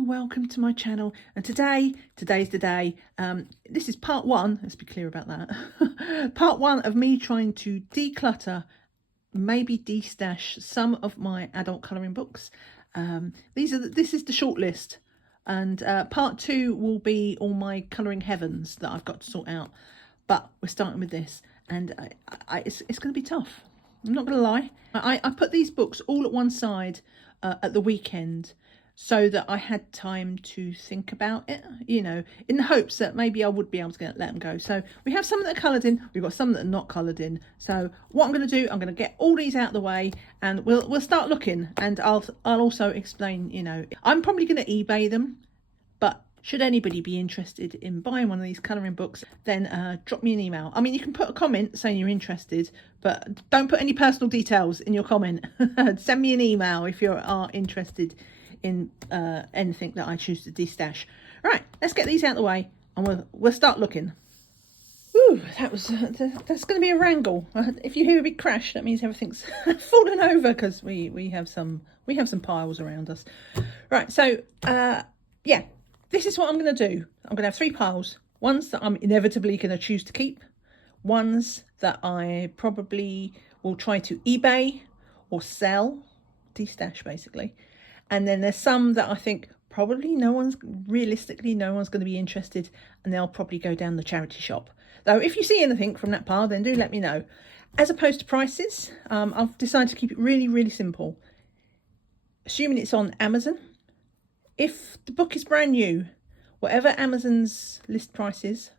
and welcome to my channel. And today's the day. This is part one, let's be clear about that. Part one of me trying to declutter, maybe de-stash some of my adult colouring books. This is the short list, and part two will be all my colouring heavens that I've got to sort out. But we're starting with this, and it's going to be tough. I'm not going to lie. I put these books all at one side at the weekend, so that I had time to think about it, you know, in the hopes that maybe I would be able to let them go. So we have some that are coloured in, we've got some that are not coloured in. So what I'm going to do, I'm going to get all these out of the way, and we'll start looking, and I'll also explain, you know, I'm probably going to eBay them, but should anybody be interested in buying one of these colouring books, then drop me an email. I mean, you can put a comment saying you're interested, but don't put any personal details in your comment. Send me an email if you are interested in anything that I choose to de-stash. Right, let's get these out of the way, and we'll start looking. Ooh, that's going to be a wrangle. If you hear a big crash, that means everything's fallen over, because we have some piles around us. Right, so yeah, this is what I'm going to do. I'm going to have three piles. Ones that I'm inevitably going to choose to keep. Ones that I probably will try to eBay or sell, de-stash basically. And then there's some that I think probably realistically no one's going to be interested, and they'll probably go down the charity shop. Though if you see anything from that pile, then do let me know. As opposed to prices, I've decided to keep it really, really simple. Assuming it's on Amazon. If the book is brand new, whatever Amazon's list price is,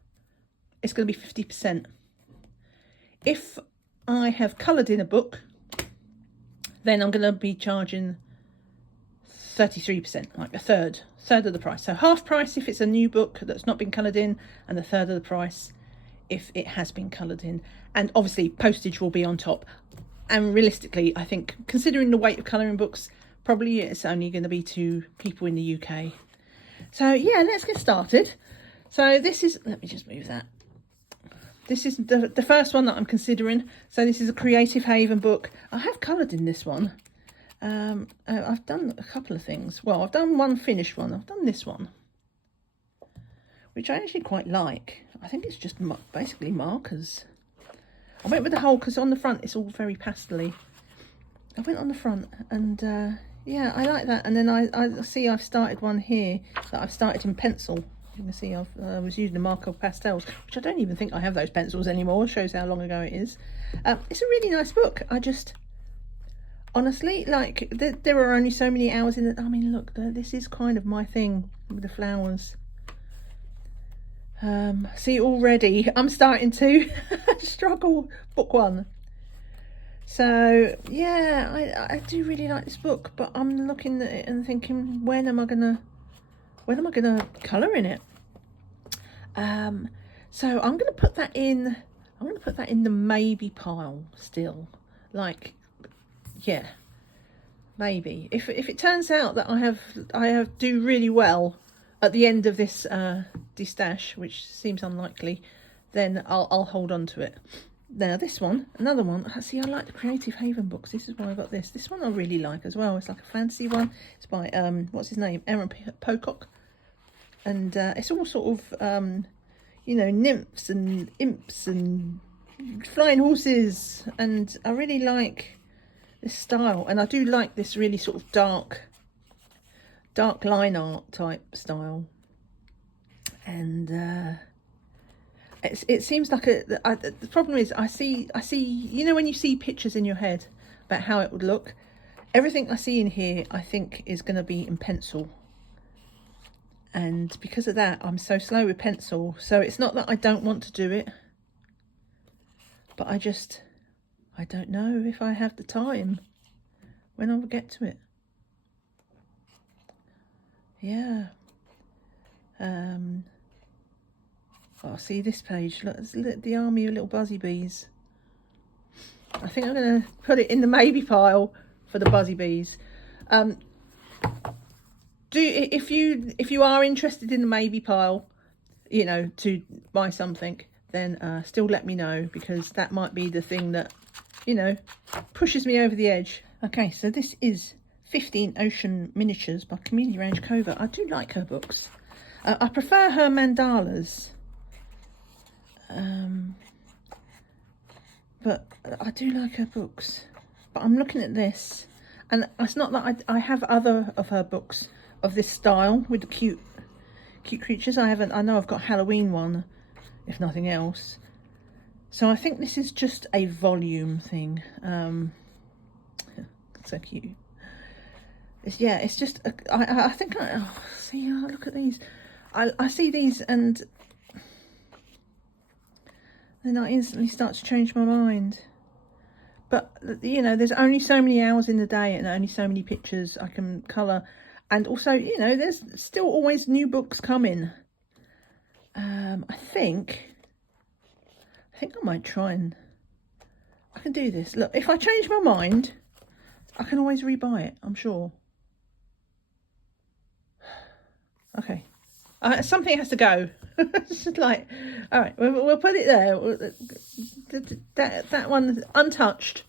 it's going to be 50%. If I have coloured in a book, then I'm going to be charging 33%, like a third of the price. So half price if it's a new book that's not been coloured in, and a third of the price if it has been coloured in. And obviously postage will be on top. And realistically, I think, considering the weight of colouring books, probably it's only going to be to people in the UK. So yeah, let's get started. So this is, let me just move that. This is the first one that I'm considering. So this is a Creative Haven book. I have coloured in this one. I've done a couple of things. Well, I've done one finished one. I've done this one, which I actually quite like. I think it's just basically markers. I went with the whole, because on the front it's all very pastel-y. I went on the front, and yeah, I like that. And then I see I've started one here that I've started in pencil. You can see I was using the marker pastels, which I don't even think I have those pencils anymore. Shows how long ago it is. It's a really nice book. I just, honestly, like, there are only so many hours in it. I mean, look, this is kind of my thing with the flowers. See, already I'm starting to struggle. Book one. So yeah, I do really like this book, but I'm looking at it and thinking, when am I gonna colour in it? So I'm gonna put that in. I'm gonna put that in the maybe pile still. Like, yeah, maybe if it turns out that I have do really well at the end of this de-stash, which seems unlikely, then I'll hold on to it. Now this one, another one. See, I like the Creative Haven books. This is why I got this. This one I really like as well. It's like a fantasy one. It's by what's his name, Aaron Pocock, and it's all sort of you know, nymphs and imps and flying horses, and I really like this style. And I do like this really sort of dark line art type style. And it seems like the problem is I see, you know, when you see pictures in your head about how it would look, everything I see in here I think is going to be in pencil, and because of that I'm so slow with pencil. So it's not that I don't want to do it, but I don't know if I have the time when I'll get to it. Yeah. Oh, see this page, look, the army of little buzzy bees. I think I'm going to put it in the maybe pile for the buzzy bees. If you are interested in the maybe pile, you know, to buy something, then still let me know, because that might be the thing that, you know, pushes me over the edge. Okay, so this is 15 Ocean Miniatures by Community Range Covert. I do like her books. I prefer her mandalas. But I do like her books. But I'm looking at this, and it's not that I have other of her books of this style with the cute creatures. I know I've got Halloween one, if nothing else. So I think this is just a volume thing. So cute. It's just I think see, look at these. I see these and then I instantly start to change my mind. But you know, there's only so many hours in the day and only so many pictures I can colour, and also, you know, there's still always new books coming. I think I might try and I can do this. Look, if I change my mind, I can always rebuy it, I'm sure. Okay. Something has to go. It's just like, all right, we'll put it there. That one's untouched.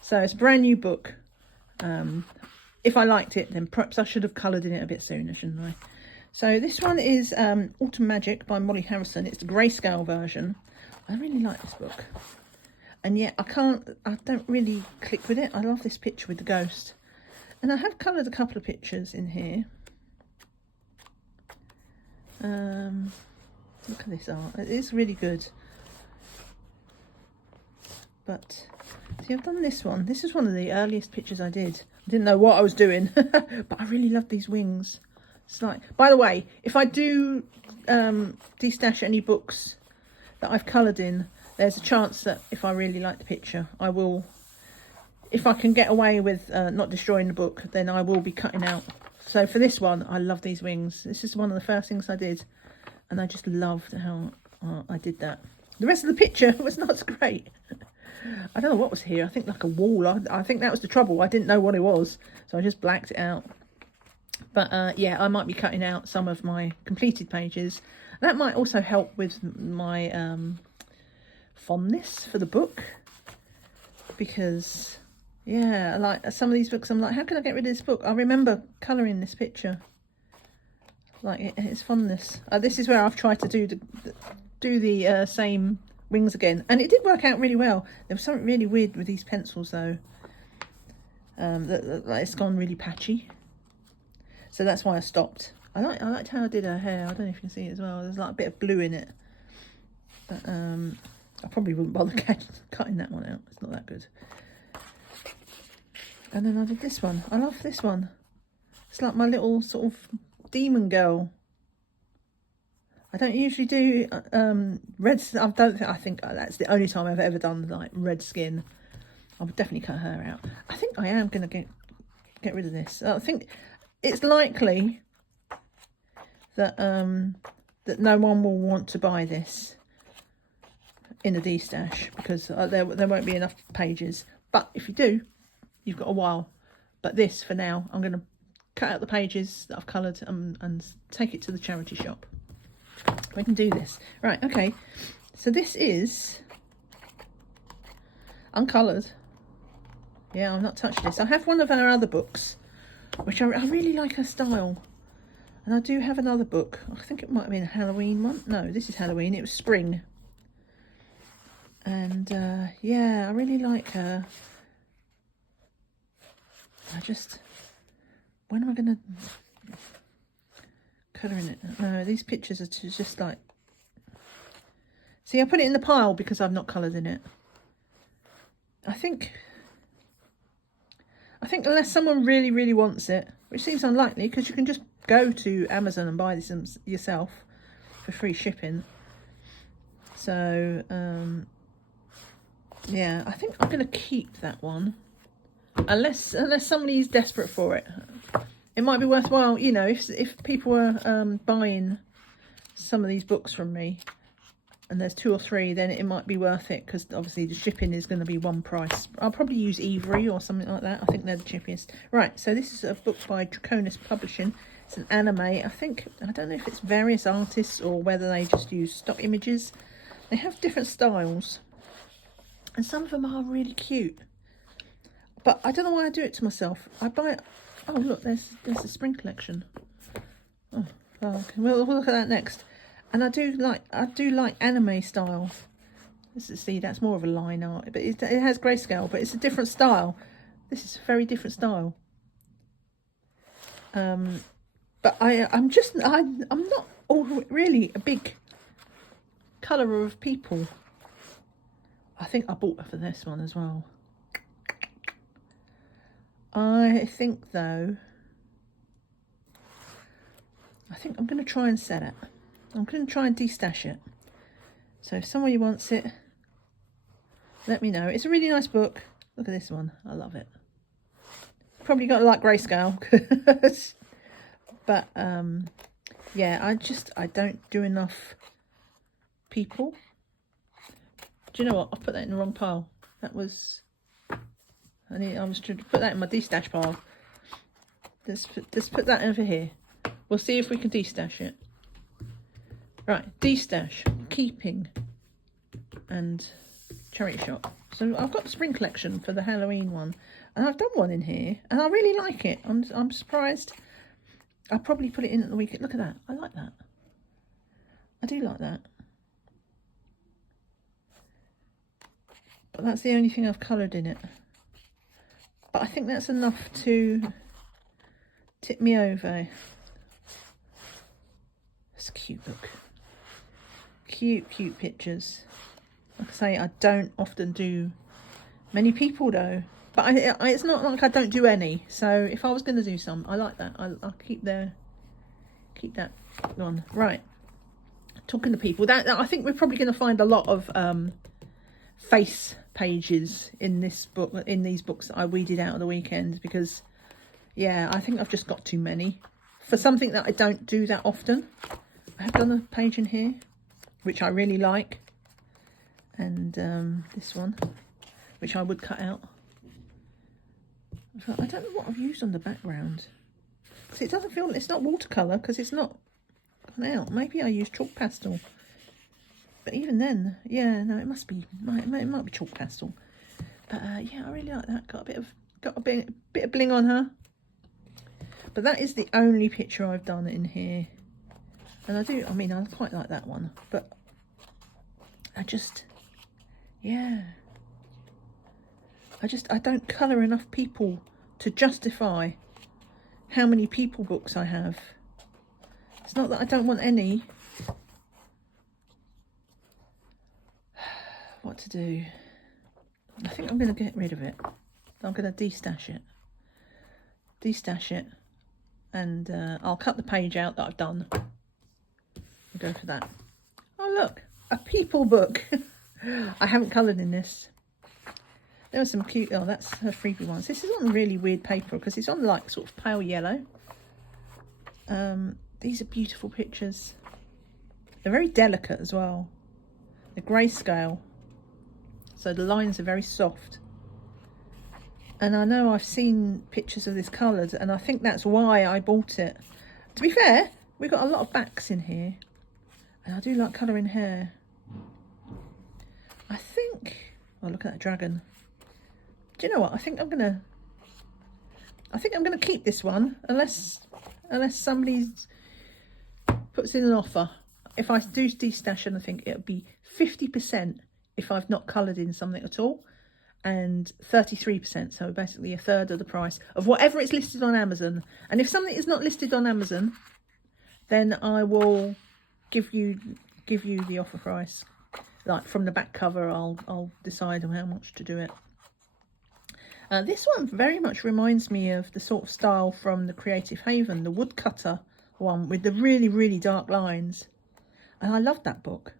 So it's a brand new book. If I liked it, then perhaps I should have coloured in it a bit sooner, shouldn't I? So this one is Autumn Magic by Molly Harrison. It's the Greyscale version. I really like this book. And yet I don't really click with it. I love this picture with the ghost. And I have coloured a couple of pictures in here. Look at this art. It is really good. But see, I've done this one. This is one of the earliest pictures I did. I didn't know what I was doing, but I really love these wings. It's like, by the way, if I do destash any books that I've coloured in, there's a chance that if I really like the picture, I will, if I can get away with not destroying the book, then I will be cutting out. So for this one, I love these wings. This is one of the first things I did, and I just loved how I did that. The rest of the picture was not so great. I don't know what was here. I think like a wall. I think that was the trouble. I didn't know what it was, so I just blacked it out. But yeah, I might be cutting out some of my completed pages. That might also help with my fondness for the book, because yeah, like some of these books, I'm like, how can I get rid of this book? I remember colouring this picture. Like it's fondness. This is where I've tried to do the same wings again, and it did work out really well. There was something really weird with these pencils though. That it's gone really patchy. So that's why I stopped. I liked how I did her hair. I don't know if you can see it as well. There's like a bit of blue in it. But I probably wouldn't bother cutting that one out. It's not that good. And then I did this one. I love this one. It's like my little sort of demon girl. I don't usually do red. I think that's the only time I've ever done like red skin. I would definitely cut her out. I think I am going to get rid of this. I think it's likely that that no one will want to buy this in the destash, because there won't be enough pages. But if you do, you've got a while. But this, for now, I'm going to cut out the pages that I've coloured and take it to the charity shop. I can do this. Right, okay. So this is uncoloured. Yeah, I've not touched this. I have one of our other books, which I really like her style. And I do have another book. I think it might have been a Halloween one. No, this is Halloween. It was spring. And yeah, I really like her. When am I going to colour in it? No, these pictures are just like, see, I put it in the pile because I've not coloured in it. I think unless someone really, really wants it, which seems unlikely because you can just go to Amazon and buy this yourself for free shipping. So, yeah, I think I'm going to keep that one. Unless somebody's desperate for it. It might be worthwhile, you know, if people are buying some of these books from me, and there's 2 or 3, then it might be worth it, because obviously the shipping is going to be one price. I'll probably use Avery or something like that. I think they're the cheapest. Right, so this is a book by Draconis Publishing. It's an anime. I don't know if it's various artists or whether they just use stock images. They have different styles, and some of them are really cute. But I don't know why I do it to myself. I Oh look, there's the spring collection. Oh, okay. We'll look at that next. And I do like anime style. See, that's more of a line art, but it has grayscale, but it's a different style. This is a very different style. But I'm not really a big colourer of people. I think I bought her for this one as well. I think though, I'm going to try and sell it. I'm going to try and destash it. So if somebody wants it, let me know. It's a really nice book. Look at this one. I love it. Probably got to like grayscale. But yeah, I don't do enough people. Do you know what? I've put that in the wrong pile. That was... I was trying to put that in my destash pile. Let's put that over here. We'll see if we can destash it. Right, destash, keeping, and charity shop. So I've got the spring collection for the Halloween one, and I've done one in here, and I really like it. I'm surprised. I'll probably put it in at the weekend. Look at that. I like that. I do like that. But that's the only thing I've coloured in it. But I think that's enough to tip me over. It's a cute book. Cute pictures. Like I say, I don't often do many people though. But it's not like I don't do any. So if I was going to do some, I like that. I'll keep that one. Right. Talking to people. That I think we're probably going to find a lot of face pages in this book, in these books that I weeded out of the weekend, because yeah, I think I've just got too many for something that I don't do that often. I have done a page in here which I really like, and this one which I would cut out. I don't know what I've used on the background, so it doesn't feel, it's not watercolour because it's not gone out. Maybe I used chalk pastel. But even then, yeah, no, it must be, it might be chalk pastel. But yeah, I really like that. Got a bit of bling on her. But that is the only picture I've done in here. And I mean, I quite like that one. But yeah. I don't colour enough people to justify how many people books I have. It's not that I don't want any. What to do? I think I'm going to get rid of it. I'm going to destash it, and I'll cut the page out that I've done. We'll go for that. Oh look, a people book. I haven't coloured in this. There were some cute, oh that's her freebie ones. This is on really weird paper because it's on like sort of pale yellow. These are beautiful pictures. They're very delicate as well. They're grayscale. So the lines are very soft. And I know I've seen pictures of this coloured, and I think that's why I bought it. To be fair, we've got a lot of backs in here. And I do like colouring hair. I think, oh look at that dragon. Do you know what? I think I'm gonna keep this one unless somebody puts in an offer. If I do destash, and I think it'll be 50% if I've not coloured in something at all, and 33%, so basically a third of the price of whatever it's listed on Amazon. And if something is not listed on Amazon, then I will give you the offer price. Like from the back cover, I'll decide on how much to do it. This one very much reminds me of the sort of style from the Creative Haven, the woodcutter one with the really, really dark lines. And I love that book.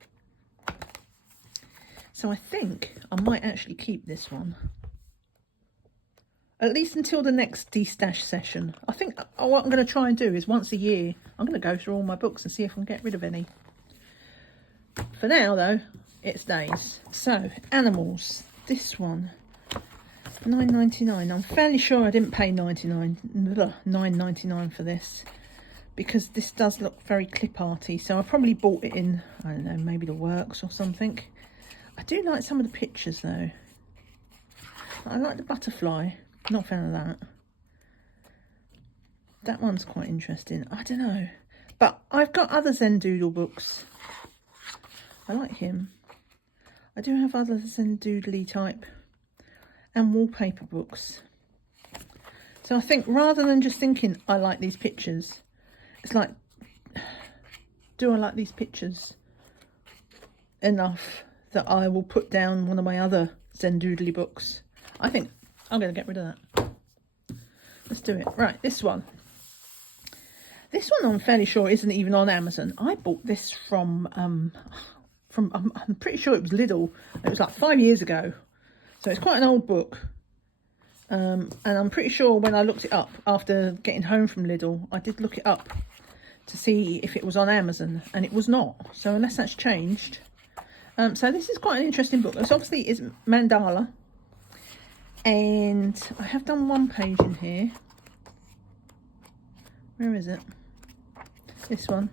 So I think I might actually keep this one. At least until the next destash session. I think what I'm going to try and do is once a year, I'm going to go through all my books and see if I can get rid of any. For now though, it stays. So, animals. This one. $9.99. I'm fairly sure I didn't pay $9.99 for this, because this does look very clip arty. So I probably bought it in, I don't know, maybe the Works or something. I do like some of the pictures though. I like the butterfly. Not a fan of that. That one's quite interesting. I don't know. But I've got other Zendoodle books. I like him. I do have other Zendoodly type and wallpaper books. So I think rather than just thinking I like these pictures, it's like, do I like these pictures enough that I will put down one of my other Zendoodly books? I think I'm going to get rid of that. Let's do it. Right, this one. This one I'm fairly sure isn't even on Amazon. I bought this from I'm pretty sure it was Lidl. It was like 5 years ago. So it's quite an old book. And I'm pretty sure when I looked it up after getting home from Lidl, I did look it up to see if it was on Amazon, and it was not. So unless that's changed. So this is quite an interesting book. It's obviously is mandala. And I have done one page in here. Where is it? This one.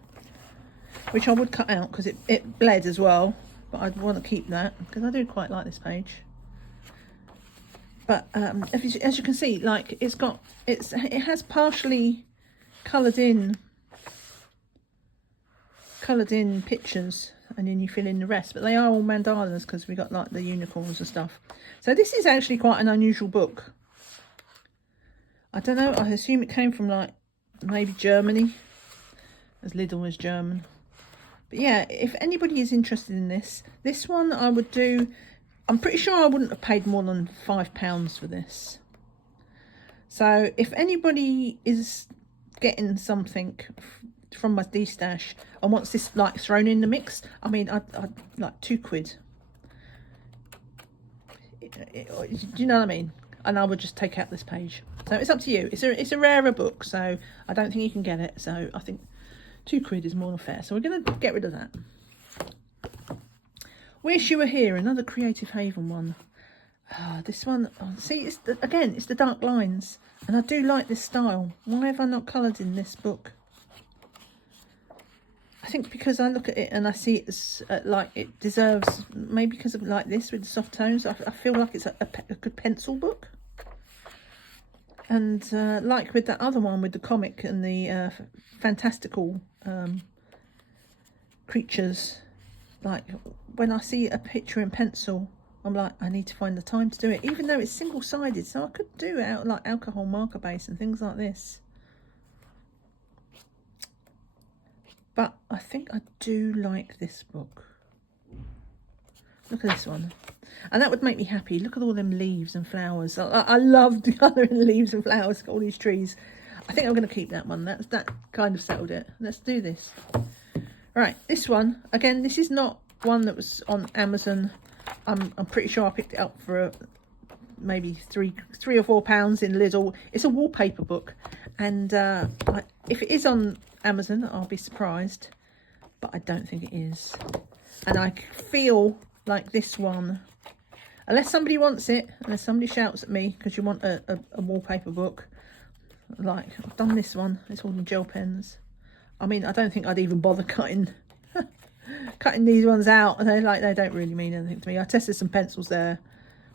Which I would cut out because it bled as well. But I'd want to keep that because I do quite like this page. But as you can see, like it has partially coloured in pictures, and then you fill in the rest. But they are all mandalas because we got like the unicorns and stuff. So this is actually quite an unusual book. I don't know. I assume it came from like maybe Germany, as Lidl was German. But yeah, if anybody is interested in this one I would do. I'm pretty sure I wouldn't have paid more than £5 for this. So if anybody is getting something from my D-stash and wants this like thrown in the mix, I mean, I'd like £2. Do you know what I mean? And I would just take out this page. So it's up to you. It's a rarer book, so I don't think you can get it. So I think £2 is more than fair. So we're going to get rid of that. Wish You Were Here, another Creative Haven one. This one, see, it's the dark lines, and I do like this style. Why have I not coloured in this book? I think because I look at it and I see it as like it deserves, maybe because of like this with the soft tones. I feel like it's a good pencil book. And like with that other one with the comic and the fantastical creatures, like when I see a picture in pencil, I'm like, I need to find the time to do it, even though it's single-sided. So I could do it out like alcohol marker base and things like this. But I think I do like this book. Look at this one. And that would make me happy. Look at all them leaves and flowers. I love the colouring leaves and flowers, all these trees. I think I'm going to keep that one. That kind of settled it. Let's do this. Right, this one. Again, this is not one that was on Amazon. I'm pretty sure I picked it up for maybe three or £4 in Lidl. It's a wallpaper book. And if it is on Amazon, I'll be surprised. But I don't think it is. And I feel like this one, unless somebody wants it, unless somebody shouts at me because you want a wallpaper book, like I've done this one, it's all in gel pens. I mean, I don't think I'd even bother cutting these ones out. They don't really mean anything to me. I tested some pencils there.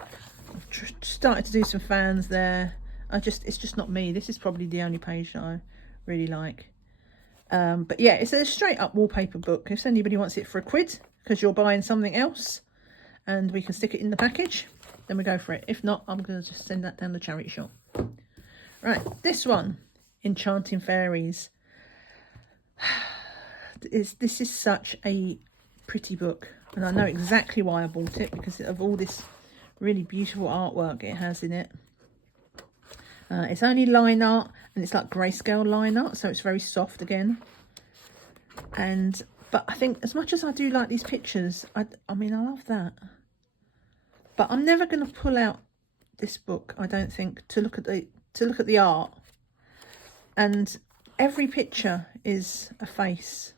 I've started to do some fans there. It's just not me. This is probably the only page that I really like. But yeah, it's a straight up wallpaper book. If anybody wants it for £1 because you're buying something else and we can stick it in the package, then we go for it. If not, I'm going to just send that down the charity shop. Right, this one, Enchanting Fairies. This is such a pretty book, and I know exactly why I bought it, because of all this really beautiful artwork it has in it. It's only line art, and it's like grayscale line art, so it's very soft again. But I think as much as I do like these pictures, I mean, I love that. But I'm never going to pull out this book, I don't think, to look at the art. And every picture is a face.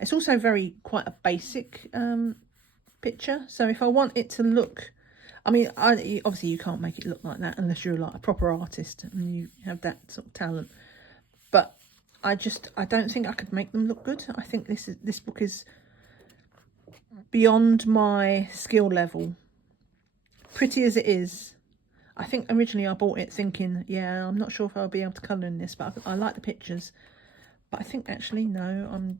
It's also quite a basic picture. So if I want it to look, I mean, obviously you can't make it look like that unless you're like a proper artist and you have that sort of talent. But I don't think I could make them look good. I think this book is beyond my skill level. Pretty as it is, I think originally I bought it thinking, yeah, I'm not sure if I'll be able to colour in this, but I like the pictures. But I think actually, no,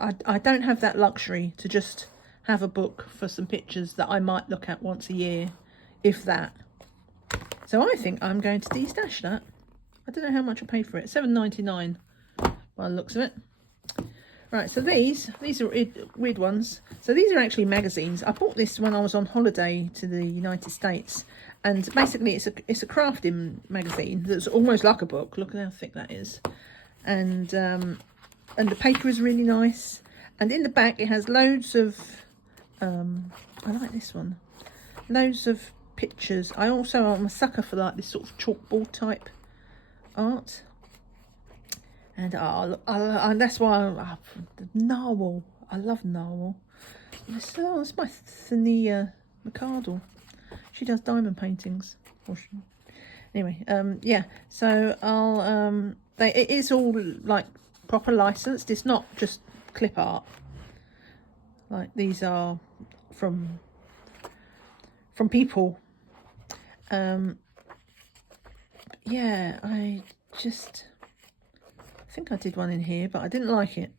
I don't have that luxury to just have a book for some pictures that I might look at once a year, if that. So I think I'm going to de-stash that. I don't know how much I paid for it. $7.99 by the looks of it. Right, so these are weird ones. So these are actually magazines. I bought this when I was on holiday to the United States, and basically it's a crafting magazine that's almost like a book. Look at how thick that is, and the paper is really nice. And in the back it has loads of I like this one. Loads of pictures. I'm a sucker for like this sort of chalkboard type art. And and that's why narwhal. I love narwhal. That's my Thania McCardle. She does diamond paintings. Anyway, yeah. So it is all like proper licensed. It's not just clip art. Like these are from people. Yeah, I think I did one in here, but I didn't like it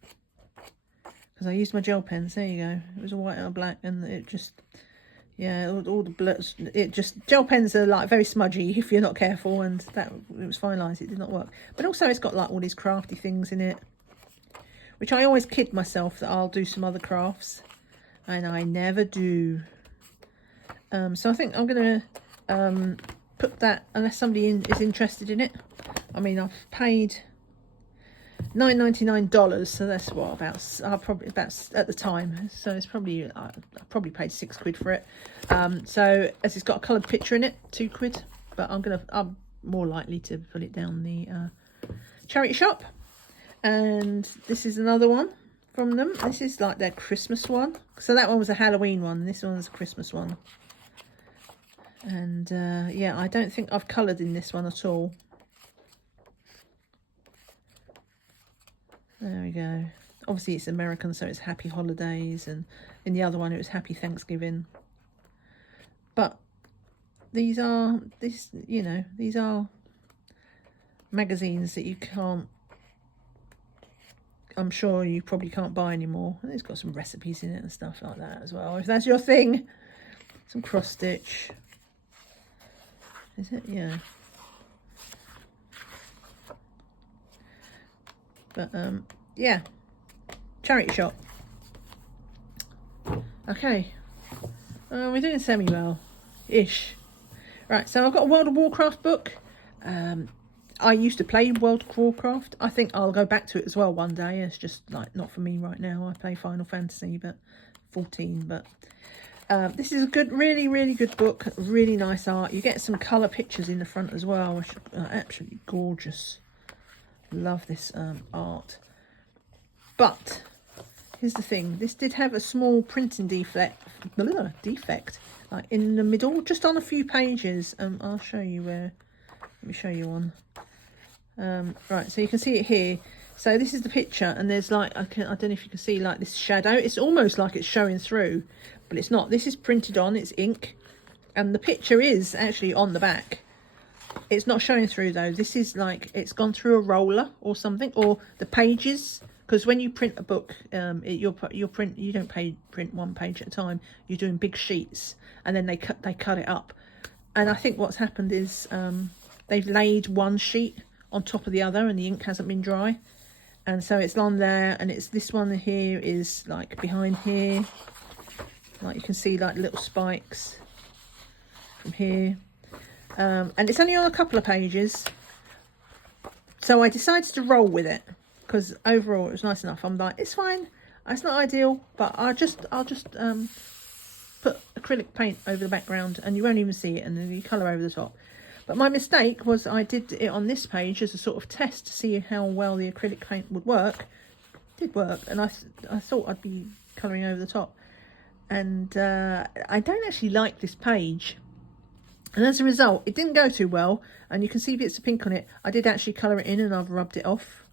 because I used my gel pens. There you go. It was a white and a black, and it just, yeah, all the blurs. It just, gel pens are like very smudgy if you're not careful, and that it was finalised. It did not work. But also, it's got like all these crafty things in it, which I always kid myself that I'll do some other crafts, and I never do. So I think I'm gonna put that, unless somebody is interested in it. I mean, I've paid $9.99, so that's what about at the time. So it's probably I probably paid £6 for it. So as it's got a coloured picture in it, £2. But I'm more likely to put it down the charity shop. And this is another one from them. This is like their Christmas one. So that one was a Halloween one, and this one's a Christmas one. And yeah, I don't think I've coloured in this one at all. There we go. Obviously it's American, so it's Happy Holidays, and in the other one it was Happy Thanksgiving. But these are magazines that you can't, I'm sure you probably can't buy anymore. And it's got some recipes in it and stuff like that as well, if that's your thing. Some cross stitch. Is it? Yeah. But yeah, charity shop. Okay, we're doing semi well ish. Right, so I've got a World of Warcraft book. I used to play World of Warcraft. I think I'll go back to it as well one day. It's just like not for me right now. I play Final Fantasy, but 14. But this is a good, really good book. Really nice art. You get some colour pictures in the front as well, which are absolutely gorgeous. Love this art. But here's the thing, this did have a small printing defect like in the middle, just on a few pages. I'll show you where. Let me show you one. Right, so you can see it here. So this is the picture, and there's like, I don't know if you can see like this shadow. It's almost like it's showing through, but it's not. This is printed on, it's ink, and the picture is actually on the back. It's not showing through though. This is like it's gone through a roller or something, or the pages. Because when you print a book, you don't print one page at a time. You're doing big sheets, and then they cut it up. And I think what's happened is they've laid one sheet on top of the other, and the ink hasn't been dry, and so it's on there. And it's this one here is like behind here, like you can see like little spikes from here. And it's only on a couple of pages, so I decided to roll with it because overall it was nice enough. I'm like, it's fine, it's not ideal, but I'll just put acrylic paint over the background and you won't even see it, and then you colour over the top. But my mistake was I did it on this page as a sort of test to see how well the acrylic paint would work. It did work, and I thought I'd be colouring over the top, and I don't actually like this page. And as a result, it didn't go too well, and you can see bits of pink on it. I did actually colour it in, and I've rubbed it off.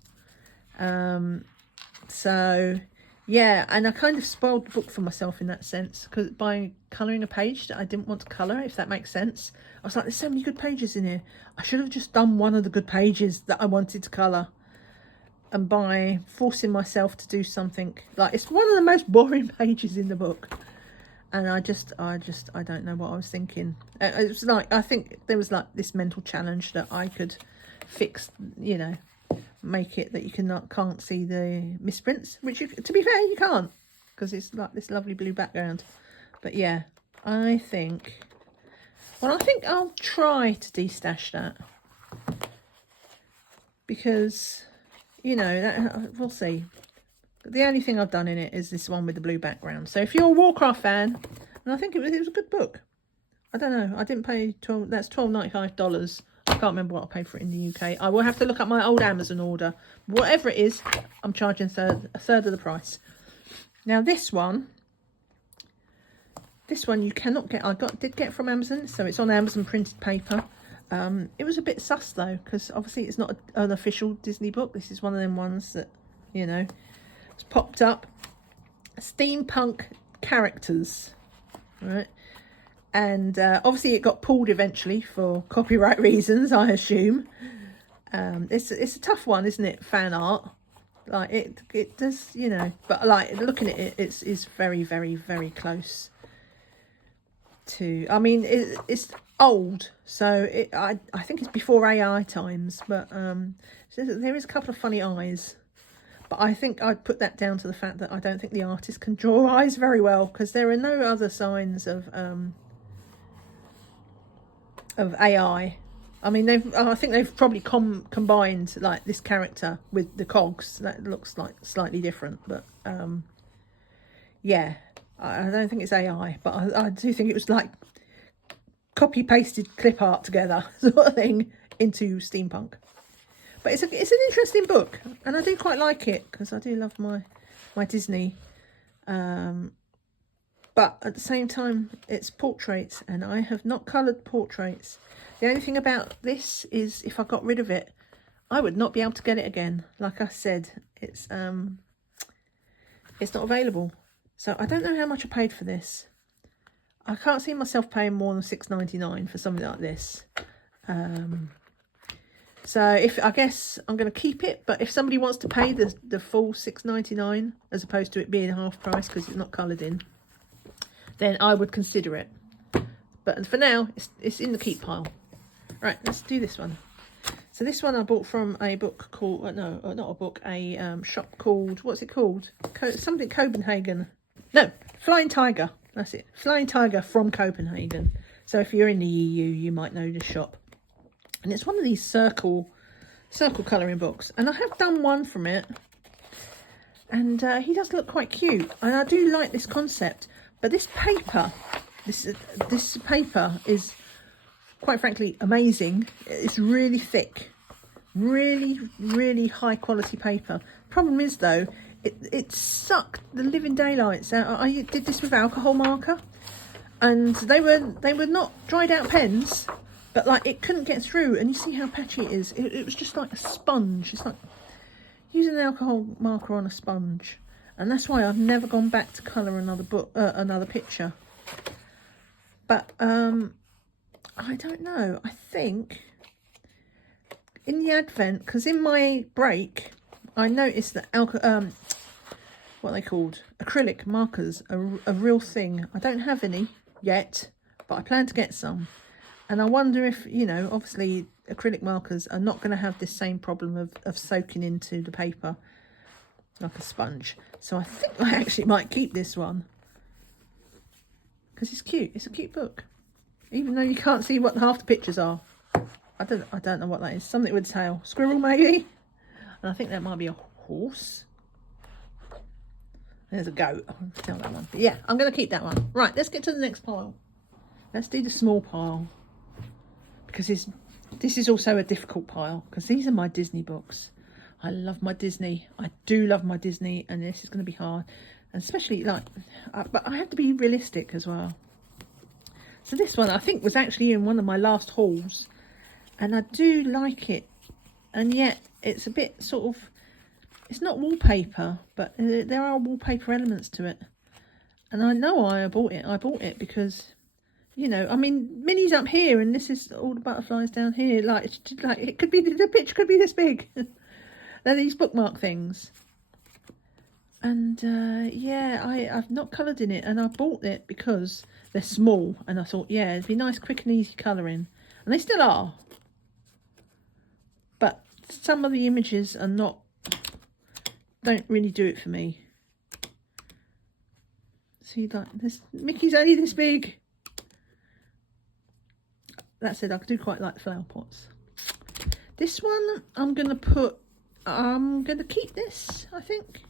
So Yeah, and I kind of spoiled the book for myself in that sense, because by colouring a page that I didn't want to colour, if that makes sense. I was like, there's so many good pages in here. I should have just done one of the good pages that I wanted to colour. And by forcing myself to do something, like, it's one of the most boring pages in the book. And I don't know what I was thinking. It was like, I think there was like this mental challenge that I could fix, you know, make it that you can't see the misprints, which to be fair, you can't, because it's like this lovely blue background. But yeah, I think I'll try to destash that, because, you know, we'll see. The only thing I've done in it is this one with the blue background. So if you're a Warcraft fan, and I think it was a good book. I don't know. I didn't pay that's $12.95. I can't remember what I paid for it in the UK. I will have to look up my old Amazon order. Whatever it is, I'm charging a third of the price. Now this one you cannot get. Did get from Amazon, so it's on Amazon printed paper. It was a bit sus though, because obviously it's not an official Disney book. This is one of them ones that, you know, it's popped up. Steampunk characters, right? And obviously it got pulled eventually for copyright reasons, I assume. It's a tough one, isn't it? Fan art, like it does, you know. But like looking at it, it's very, very, very close to. I mean, it's old, so I think it's before AI times. But there is a couple of funny eyes. But I think I'd put that down to the fact that I don't think the artist can draw eyes very well, because there are no other signs of AI. I mean, I think they've probably combined like this character with the cogs. That looks like slightly different, but yeah, I don't think it's AI, but I do think it was like copy pasted clip art together sort of thing into steampunk. But it's an interesting book, and I do quite like it, because I do love my Disney. But at the same time, it's portraits, and I have not coloured portraits. The only thing about this is, if I got rid of it, I would not be able to get it again. Like I said, it's not available. So I don't know how much I paid for this. I can't see myself paying more than $6.99 for something like this. So I guess I'm going to keep it. But if somebody wants to pay the full $6.99 as opposed to it being half price because it's not coloured in, then I would consider it. But for now, it's in the keep pile. Right, let's do this one. So this one I bought from a book called, no, not a book, a shop called, what's it called? Something Copenhagen. No, Flying Tiger. That's it. Flying Tiger from Copenhagen. So if you're in the EU, you might know the shop. And it's one of these circle colouring books. And I have done one from it. And he does look quite cute. And I do like this concept. But this paper, this paper is, quite frankly, amazing. It's really thick. Really, really high quality paper. Problem is, though, it sucked the living daylights out. I did this with alcohol marker, and they were not dried out pens, but like it couldn't get through. And you see how patchy it is. It was just like a sponge. It's like using an alcohol marker on a sponge. And that's why I've never gone back to colour another picture. But I don't know. I think in the Advent, because in my break, I noticed that what are they called? Acrylic markers are a real thing. I don't have any yet, but I plan to get some. And I wonder if, you know, obviously acrylic markers are not going to have this same problem of soaking into the paper like a sponge. So I think I actually might keep this one, because it's cute. It's a cute book, even though you can't see what half the pictures are. I don't know what that is. Something with a tail. Squirrel maybe. And I think that might be a horse. There's a goat. I'll tell that one. But yeah, I'm going to keep that one. Right, let's get to the next pile. Let's do the small pile, because this is also a difficult pile, because these are my Disney books. I love my Disney. I do love my Disney, and this is going to be hard, and especially like, but I have to be realistic as well. So this one I think was actually in one of my last hauls, and I do like it, and yet it's a bit sort of It's not wallpaper, but there are wallpaper elements to it. And I know I bought it. I bought it because, you know, I mean, Minnie's up here and this is all the butterflies down here. Like, it's just, like, it could be, the picture could be this big. They're these bookmark things. And yeah, I've not coloured in it, and I bought it because they're small, and I thought, yeah, it'd be nice, quick and easy colouring. And they still are. But some of the images are not, don't really do it for me. See, like, this Mickey's only this big. That said, I do quite like flower pots. This one, I'm going to keep this, I think.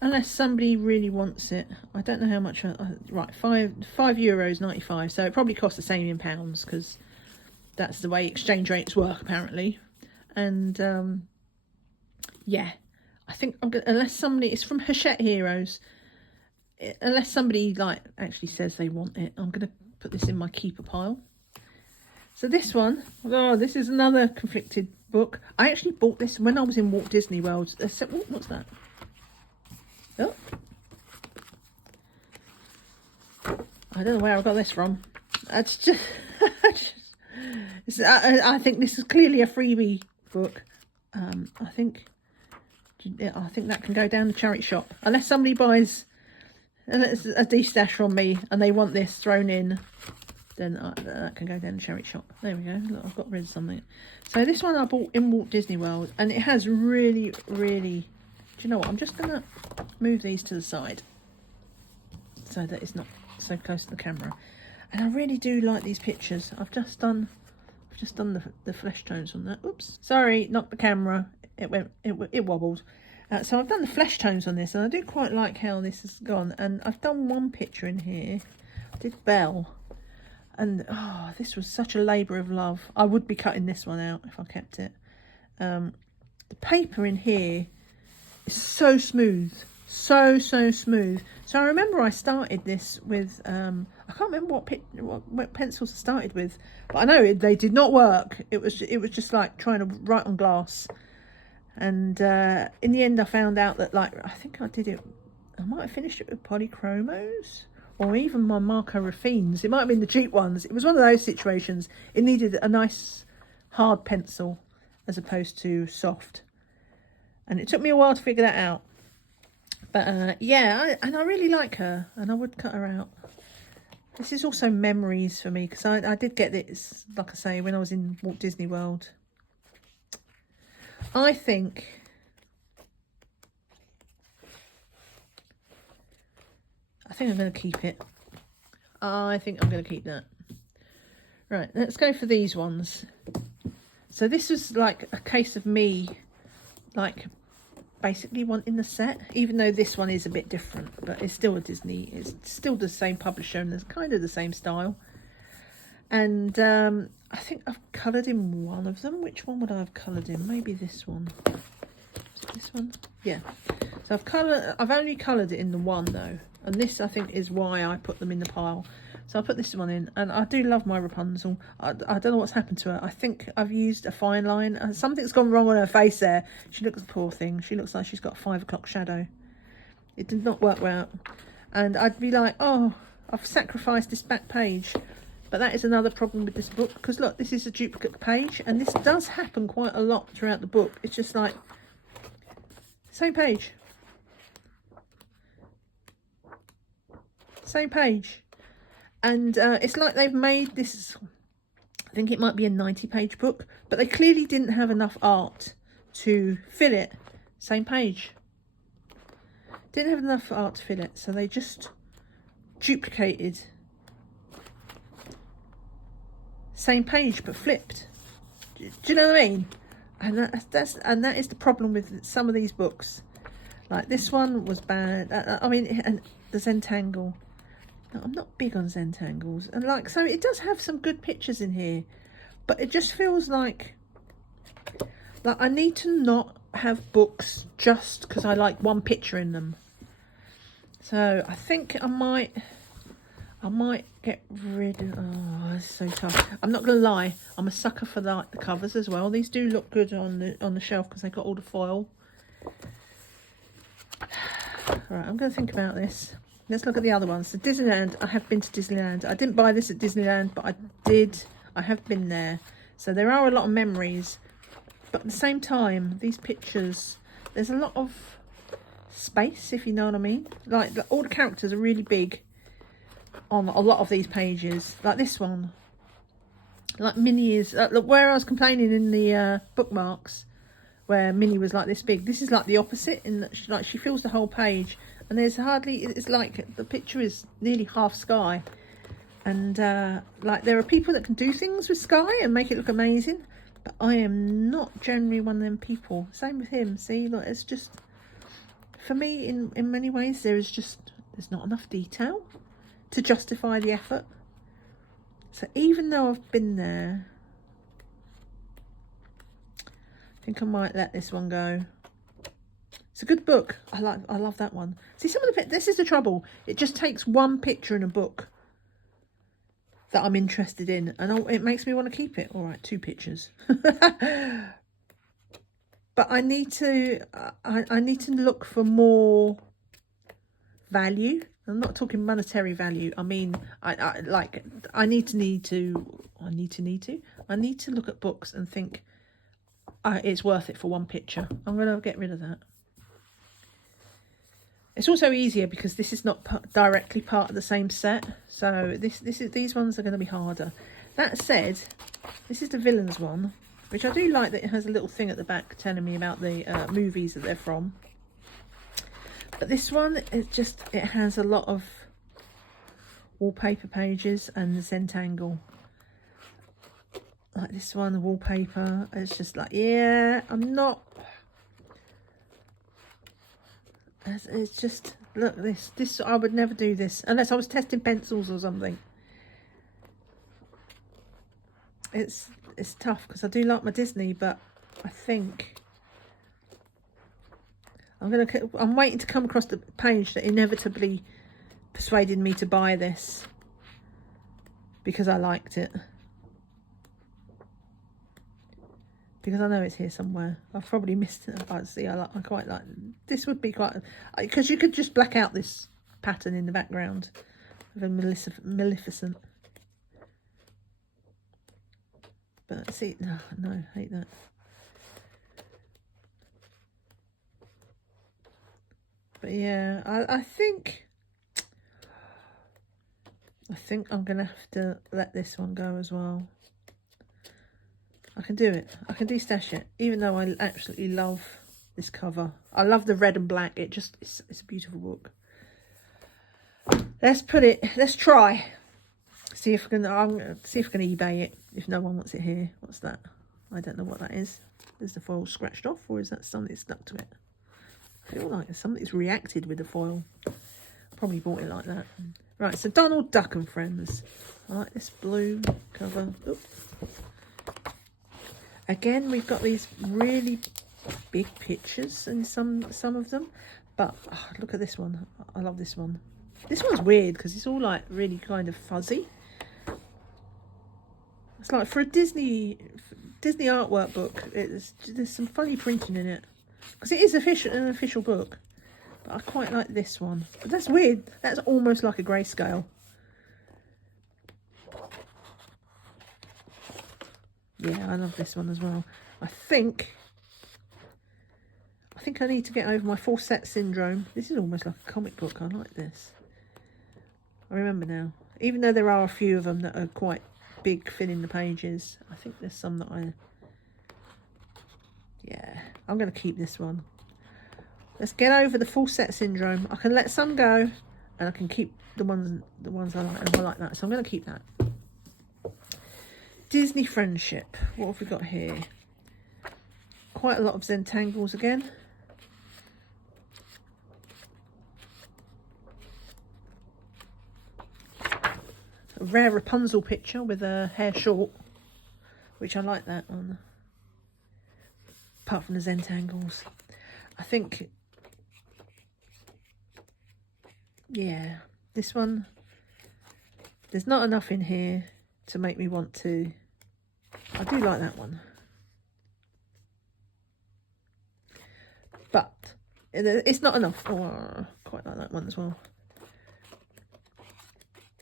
Unless somebody really wants it. I don't know how much. Right, €5.95. So it probably costs the same in pounds, because that's the way exchange rates work apparently. And yeah, I think I'm gonna, unless somebody, it's from Hachette Heroes. Unless somebody like actually says they want it, I'm gonna put this in my keeper pile. So this one, oh, this is another conflicted book. I actually bought this when I was in Walt Disney World. What's that? Oh, I don't know where I got this from. That's just, I think this is clearly a freebie book. I think that can go down the charity shop, unless somebody buys a de-stash from me and they want this thrown in. Then that can go down the charity shop. There we go. Look, I've got rid of something. So this one I bought in Walt Disney World, and it has really. Do you know what? I'm just gonna move these to the side so that it's not so close to the camera. And I really do like these pictures. I've just done the flesh tones on that. Oops, sorry, knocked the camera. It wobbled. So I've done the flesh tones on this, and I do quite like how this has gone. And I've done one picture in here. I did Belle, and oh, this was such a labour of love. I would be cutting this one out if I kept it. The paper in here is so smooth, so smooth. So I remember I started this with I can't remember what pencils I started with, but I know they did not work. It was just like trying to write on glass. And in the end I found out that, like, I think I might have finished it with polychromos or even my Marco Raffines. It might have been the cheap ones. It was one of those situations. It needed a nice hard pencil as opposed to soft. And it took me a while to figure that out. But yeah, I really like her, and I would cut her out. This is also memories for me, because I did get this, like I say, when I was in Walt Disney World. I think I'm going to keep it. I think I'm going to keep that. Right, let's go for these ones. So this was like a case of me, like, basically wanting the set, even though this one is a bit different, but it's still a Disney, it's still the same publisher and it's kind of the same style. And I think I've coloured in one of them. Which one would I have coloured in? Maybe this one. Is it this one? Yeah. So I've only coloured it in the one though, and this I think is why I put them in the pile. So I put this one in, and I do love my Rapunzel. I don't know what's happened to her. I think I've used a fine line. Something's gone wrong on her face there. She looks, poor thing, she looks like she's got a 5 o'clock shadow. It did not work well. And I'd be like, oh, I've sacrificed this back page. But that is another problem with this book, because look, this is a duplicate page, and this does happen quite a lot throughout the book. It's just like, same page. Same page. And it's like they've made this, I think it might be a 90-page book, but they clearly didn't have enough art to fill it. Same page. Didn't have enough art to fill it, so they just duplicated. Same page, but flipped. Do you know what I mean? And that is the problem with some of these books. Like this one was bad. I mean, and the Zentangle. I'm not big on Zentangles, and like, so it does have some good pictures in here, but it just feels like I need to not have books just because I like one picture in them. So I think I might get rid of, oh, it's so tough. I'm not gonna lie, I'm a sucker for the covers as well. These do look good on the shelf because they got all the foil. Right, I'm going to think about this. Let's look at the other ones. So Disneyland, I have been to Disneyland. I didn't buy this at Disneyland, but I have been there. So there are a lot of memories. But at the same time, these pictures, there's a lot of space, if you know what I mean. Like, all the characters are really big on a lot of these pages. Like this one. Like Minnie is, look, where I was complaining in the bookmarks, where Minnie was like this big. This is like the opposite, in that she fills the whole page. And there's hardly, it's like the picture is nearly half sky. And like there are people that can do things with sky and make it look amazing. But I am not generally one of them people. Same with him. See, look, it's just, for me, in many ways, there's not enough detail to justify the effort. So even though I've been there, I think I might let this one go. It's a good book. I love that one. See, some of the, this is the trouble. It just takes one picture in a book that I'm interested in, and it makes me want to keep it. All right, 2 pictures. But I need to look for more value. I'm not talking monetary value. I mean, I need to look at books and think it's worth it for one picture. I'm going to get rid of that. It's also easier because this is not directly part of the same set. So these ones are going to be harder. That said, this is the villains one, which I do like that it has a little thing at the back telling me about the movies that they're from. But this one, it has a lot of wallpaper pages and the Zentangle. Like this one, the wallpaper, it's just like, yeah, I'm not... It's just, look, this I would never do this unless I was testing pencils or something. It's tough because I do like my Disney, but I think I'm waiting to come across the page that inevitably persuaded me to buy this because I liked it. Because I know it's here somewhere. I've probably missed it. I see. I quite like. This would be quite, because you could just black out this pattern in the background of a Maleficent. But see, no, I hate that. But yeah, I think I'm gonna have to let this one go as well. I can do it. I can de-stash it, even though I absolutely love this cover. I love the red and black. It's a beautiful book. Let's try. See if I can eBay it if no one wants it here. What's that? I don't know what that is. Is the foil scratched off, or is that something stuck to it? I feel like something's reacted with the foil. Probably bought it like that. Right, so Donald Duck and Friends. I like this blue cover. Oop. Again, we've got these really big pictures in some of them, but look at this one. I love this one. This one's weird because it's all like really kind of fuzzy. It's like for a Disney artwork book. There's some funny printing in it because it is an official book. But I quite like this one. But that's weird. That's almost like a Greyscale. Yeah, I love this one as well. I think I need to get over my full set syndrome. This is almost like a comic book. I like this. I remember now. Even though there are a few of them that are quite big, filling the pages, I think there's some that yeah, I'm going to keep this one. Let's get over the full set syndrome. I can let some go, and I can keep the ones I like, and I like that. So I'm going to keep that. Disney Friendship. What have we got here? Quite a lot of Zentangles again. A rare Rapunzel picture with her hair short, which I like that one. Apart from the Zentangles. I think, yeah, this one, there's not enough in here to make me want to. I do like that one. But It's not enough. Oh, quite like that one as well.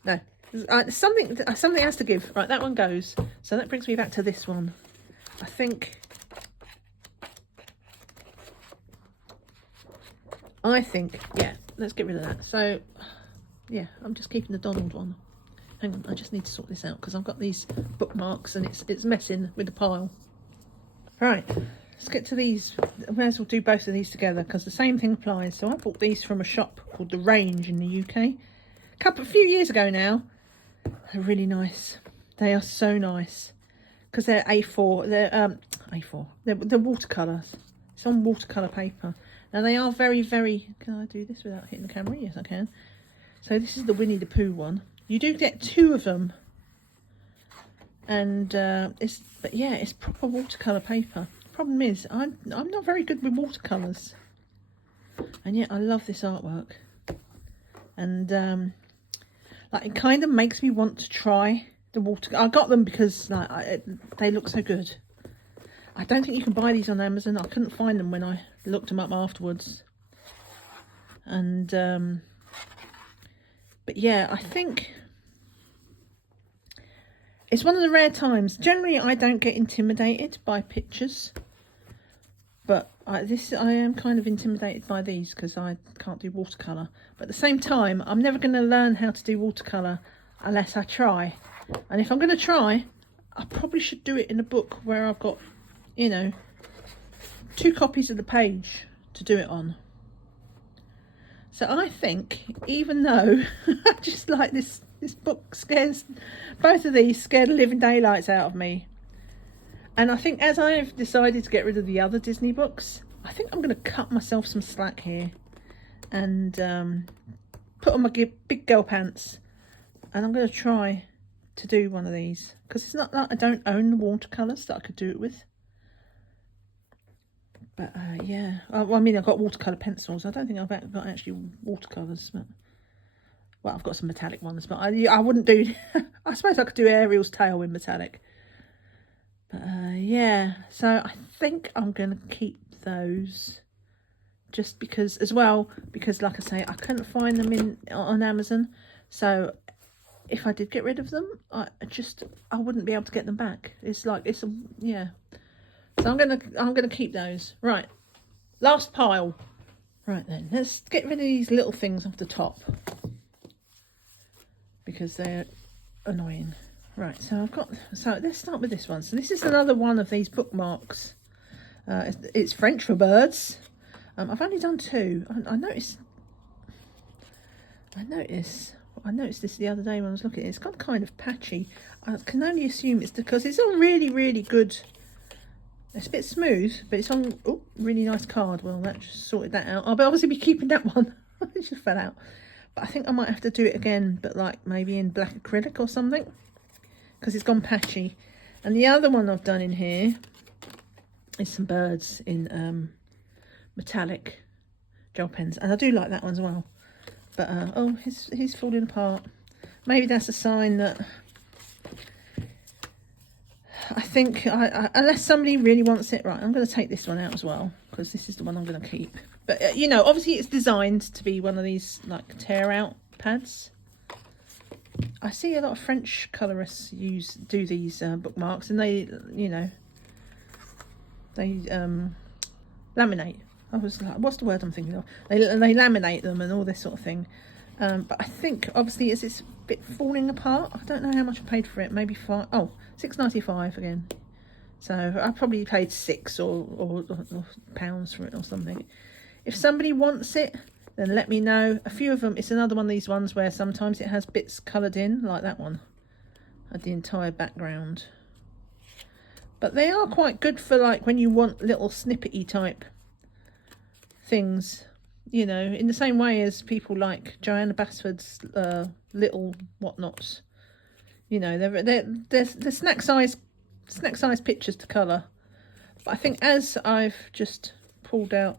No, something has to give. Right, that one goes. So that brings me back to this one. I think, yeah, let's get rid of that. So, yeah, I'm just keeping the Donald one. Hang on, I just need to sort this out because I've got these bookmarks and it's messing with the pile. Right, let's get to these. I may as well do both of these together because the same thing applies. So I bought these from a shop called The Range in the UK. A few years ago now. They're really nice. They are so nice because they're A4. They're A4. They're watercolours. It's on watercolour paper. Now they are very, very. Can I do this without hitting the camera? Yes, I can. So this is the Winnie the Pooh one. You do get 2 of them, and but yeah, it's proper watercolour paper. Problem is, I'm not very good with watercolours, and yet I love this artwork, and like it kind of makes me want to try the water. I got them because like they look so good. I don't think you can buy these on Amazon. I couldn't find them when I looked them up afterwards, and but yeah, I think it's one of the rare times. Generally, I don't get intimidated by pictures, but I am kind of intimidated by these because I can't do watercolour. But at the same time, I'm never going to learn how to do watercolour unless I try. And if I'm going to try, I probably should do it in a book where I've got, you know, 2 copies of the page to do it on. So I think, even though I just like this book scares, both of these scared the living daylights out of me. And I think as I've decided to get rid of the other Disney books, I think I'm going to cut myself some slack here and put on my big girl pants. And I'm going to try to do one of these. Because it's not that I don't own the watercolours that I could do it with. But yeah, well, I mean, I've got watercolour pencils. I don't think I've got actually watercolours. But, well, I've got some metallic ones, but I wouldn't do... I suppose I could do Ariel's tail in metallic. But yeah, so I think I'm going to keep those. Just because, as well, because like I say, I couldn't find them on Amazon. So if I did get rid of them, I wouldn't be able to get them back. Yeah. So I'm gonna keep those. Right, last pile. Right then, let's get rid of these little things off the top because they're annoying. Right, so let's start with this one. So this is another one of these bookmarks. It's French for birds. I've only done 2. I noticed this the other day when I was looking at it. It's got kind of patchy. I can only assume it's because it's on really, really good. It's a bit smooth, but it's on really nice card. Well, that just sorted that out. I'll obviously be keeping that one. It just fell out. But I think I might have to do it again, but like maybe in black acrylic or something, because it's gone patchy. And the other one I've done in here is some birds in metallic gel pens, and I do like that one as well. But oh, he's falling apart. Maybe that's a sign that I think unless somebody really wants it. Right, I'm going to take this one out as well because this is the one I'm going to keep. But you know, obviously it's designed to be one of these like tear out pads. I see a lot of French colorists do these bookmarks, and they, you know, they laminate. I was like, what's the word I'm thinking of? They laminate them and all this sort of thing. But I think obviously as it's a bit falling apart, I don't know how much I paid for it. Maybe £6.95 again. So I probably paid £6 or pounds for it or something. If somebody wants it, then let me know. A few of them, it's another one of these ones where sometimes it has bits coloured in, like that one. Had the entire background. But they are quite good for like when you want little snippety type things, you know, in the same way as people like Joanna Basford's little whatnots. You know, they're snack size pictures to colour. But I think as I've just pulled out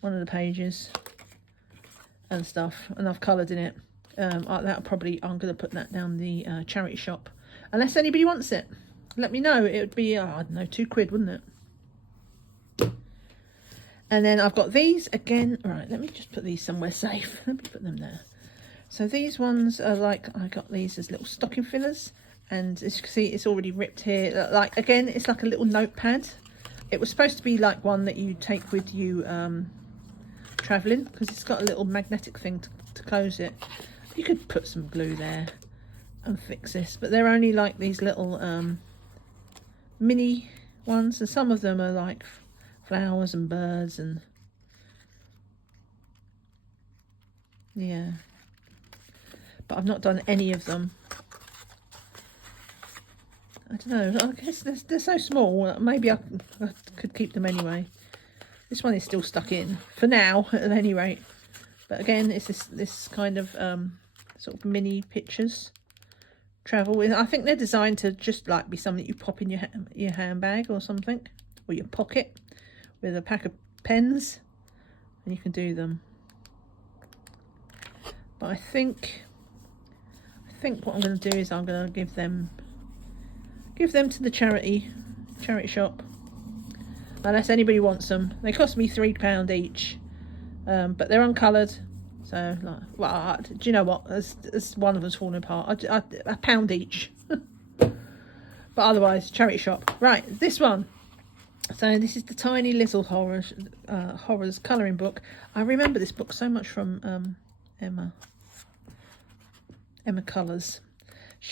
one of the pages and stuff, and I've coloured in it, I'm going to put that down the charity shop. Unless anybody wants it, let me know. It would be, I don't know, £2, wouldn't it? And then I've got these again. Right, let me just put these somewhere safe. Let me put them there. So these ones are like, I got these as little stocking fillers. And as you can see, it's already ripped here. Like, again, it's like a little notepad. It was supposed to be like one that you take with you travelling, because it's got a little magnetic thing to close it. You could put some glue there and fix this. But they're only like these little mini ones. And some of them are like flowers and birds and... yeah. But I've not done any of them. I don't know, I guess they're so small, maybe I could keep them anyway. This one is still stuck in, for now, at any rate. But again, it's this kind of sort of mini pictures. Travel with. I think they're designed to just like be something you pop in your handbag or something. Or your pocket, with a pack of pens. And you can do them. But I think what I'm going to do is I'm going to give them to the charity shop, unless anybody wants them. They cost me £3 each, but they're uncoloured. So, like, well, do you know what? As one of them's falling apart, £1 each. But otherwise, charity shop. Right, this one. So this is the Tiny Little Horrors colouring book. I remember this book so much from Emma Colours.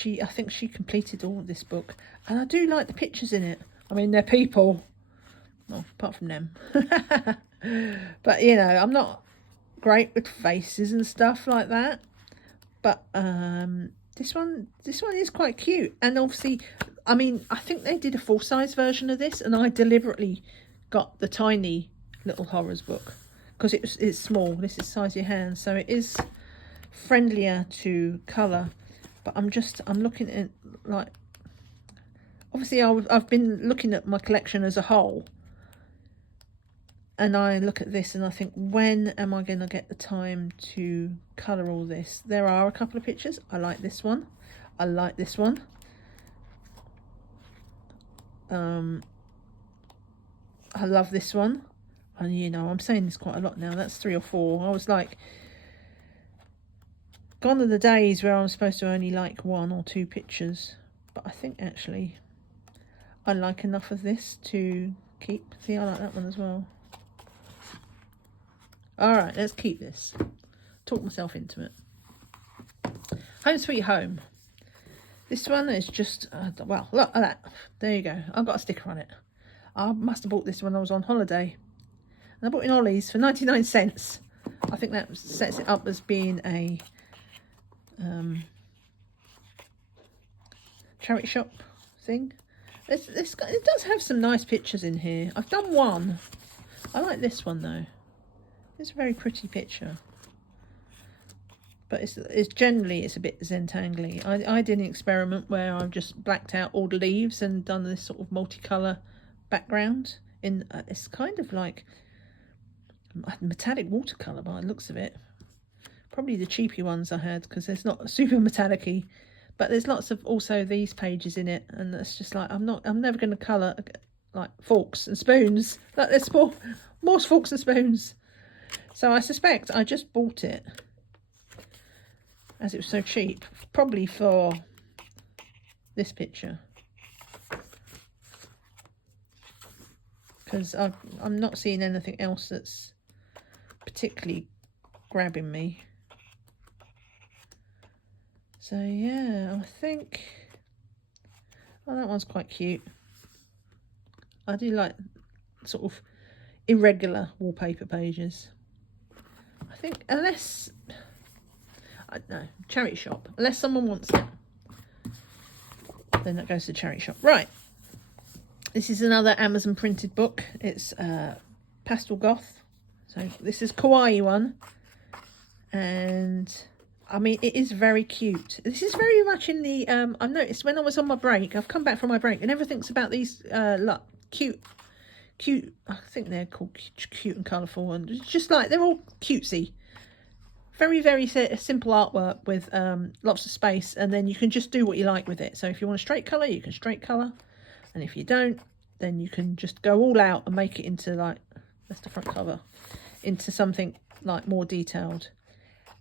I think she completed all of this book, and I do like the pictures in it. I mean, they're people, well, apart from them. But you know, I'm not great with faces and stuff like that. But this one is quite cute, and obviously, I mean, I think they did a full-size version of this, and I deliberately got the Tiny Little Horrors book because it's small. This is the size of your hand, so it is friendlier to colour. But I'm looking at, like, obviously I've been looking at my collection as a whole, and I look at this and I think, when am I going to get the time to colour all this? There are a couple of pictures. I like this one. I like this one. I love this one. And you know, I'm saying this quite a lot now. That's 3 or 4. I was like, gone are the days where I'm supposed to only like 1 or 2 pictures. But I think actually I like enough of this to keep. See, I like that one as well. Alright, let's keep this. Talk myself into it. Home Sweet Home. This one is just, well, look at that. There you go. I've got a sticker on it. I must have bought this when I was on holiday. And I bought it in Ollie's for 99 cents. I think that sets it up as being a charity shop thing. It does have some nice pictures in here. I've done one. I like this one though. It's a very pretty picture. But it's generally a bit Zentangly. I did an experiment where I've just blacked out all the leaves and done this sort of multicolour background. It's kind of like metallic watercolour by the looks of it. Probably the cheapy ones I had, because it's not super metallic-y. But there's lots of also these pages in it, and it's just like, I'm never going to colour like forks and spoons. Like, there's more forks and spoons. So I suspect I just bought it as it was so cheap, probably for this picture, because I'm not seeing anything else that's particularly grabbing me. So yeah, I think, oh, that one's quite cute. I do like sort of irregular wallpaper pages. I think, unless, I don't know, charity shop. Unless someone wants it, then that goes to the charity shop. Right. This is another Amazon printed book. It's Pastel Goth. So this is kawaii one. And I mean, it is very cute. This is very much in the, I've noticed when I was on my break, I've come back from my break, and everything's about these cute, I think they're called cute and colourful, and it's just like, they're all cutesy. Very, very simple artwork with lots of space, and then you can just do what you like with it. So if you want a straight colour, you can straight colour, and if you don't, then you can just go all out and make it into like that's the front cover, into something like more detailed.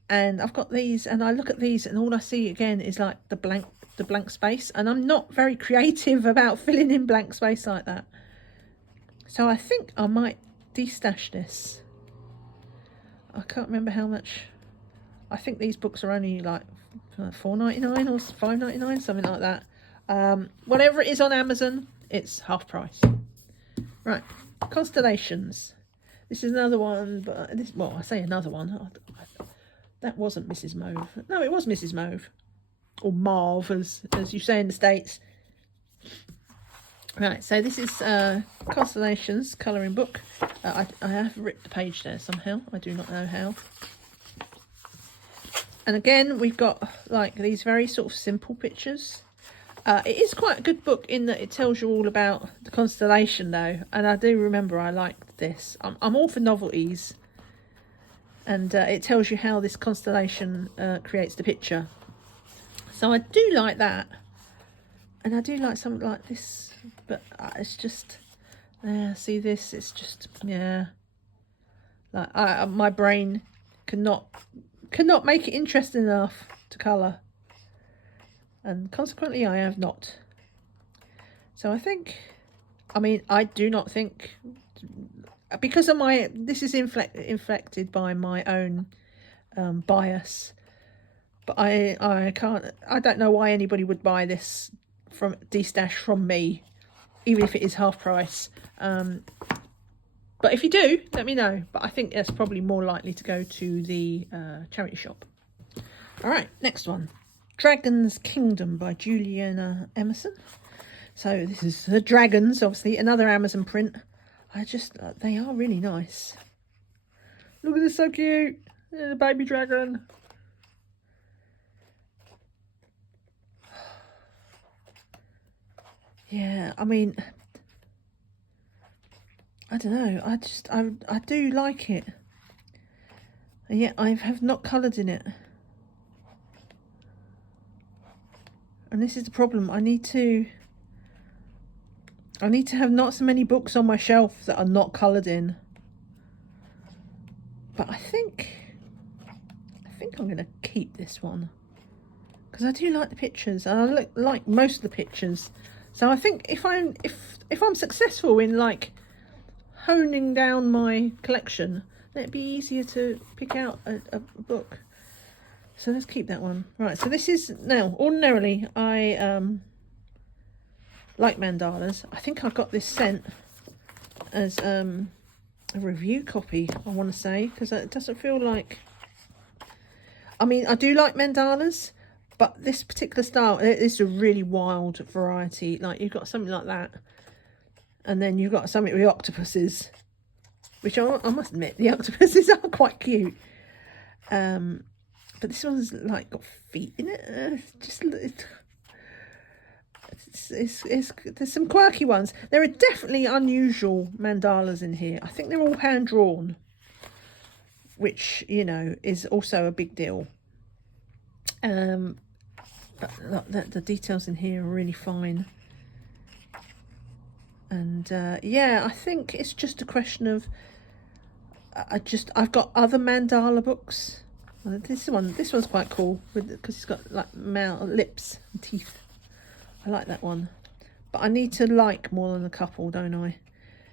And I've got these, and I look at these, and all I see again is like the blank space, and I'm not very creative about filling in blank space like that. So I think I might destash this. I can't remember how much. I think these books are only like $4.99 or $5.99, something like that. Whatever it is on Amazon, it's half price. Right, Constellations. This is another one, but this, well, I say another one. That wasn't Mrs. Mauve. No, it was Mrs. Mauve, or Marv, as you say in the States. Right, so this is Constellations Colouring Book. I have ripped the page there somehow. I do not know how. And again, we've got like these very sort of simple pictures. It is quite a good book in that it tells you all about the constellation, though. And I do remember I liked this. I'm all for novelties. And it tells you how this constellation creates the picture. So I do like that. And I do like something like this. But it's just, see this, it's just, yeah. Like my brain cannot make it interesting enough to colour. And consequently I have not. So I think, I mean, I do not think, because of my, this is inflected by my own bias, but I don't know why anybody would buy this from destash from me, even if it is half price. But if you do, let me know. But I think that's probably more likely to go to the charity shop. All right, next one. Dragon's Kingdom by Juliana Emerson. So this is the dragons, obviously, another Amazon print. They are really nice. Look at this, so cute. The baby dragon. Yeah, I mean, I don't know. I do like it. And yet I have not coloured in it. And this is the problem. I need to have not so many books on my shelf that are not coloured in. But I think I'm going to keep this one, because I do like the pictures, and I like most of the pictures. So I think if I'm successful in like honing down my collection, then it'd be easier to pick out a book. So let's keep that one. Right, so this is, now, ordinarily, I like mandalas. I think I got this sent as a review copy, I want to say, because it doesn't feel like... I mean, I do like mandalas, but this particular style, it is a really wild variety. Like, you've got something like that, and then you've got something with octopuses, which I must admit, the octopuses are quite cute. But this one's like got feet in it. There's some quirky ones. There are definitely unusual mandalas in here. I think they're all hand drawn, which, you know, is also a big deal. But the details in here are really fine. And yeah, I think it's just a question of I've got other mandala books. This one's quite cool because it's got like lips and teeth. I like that one, but I need to like more than a couple, don't I?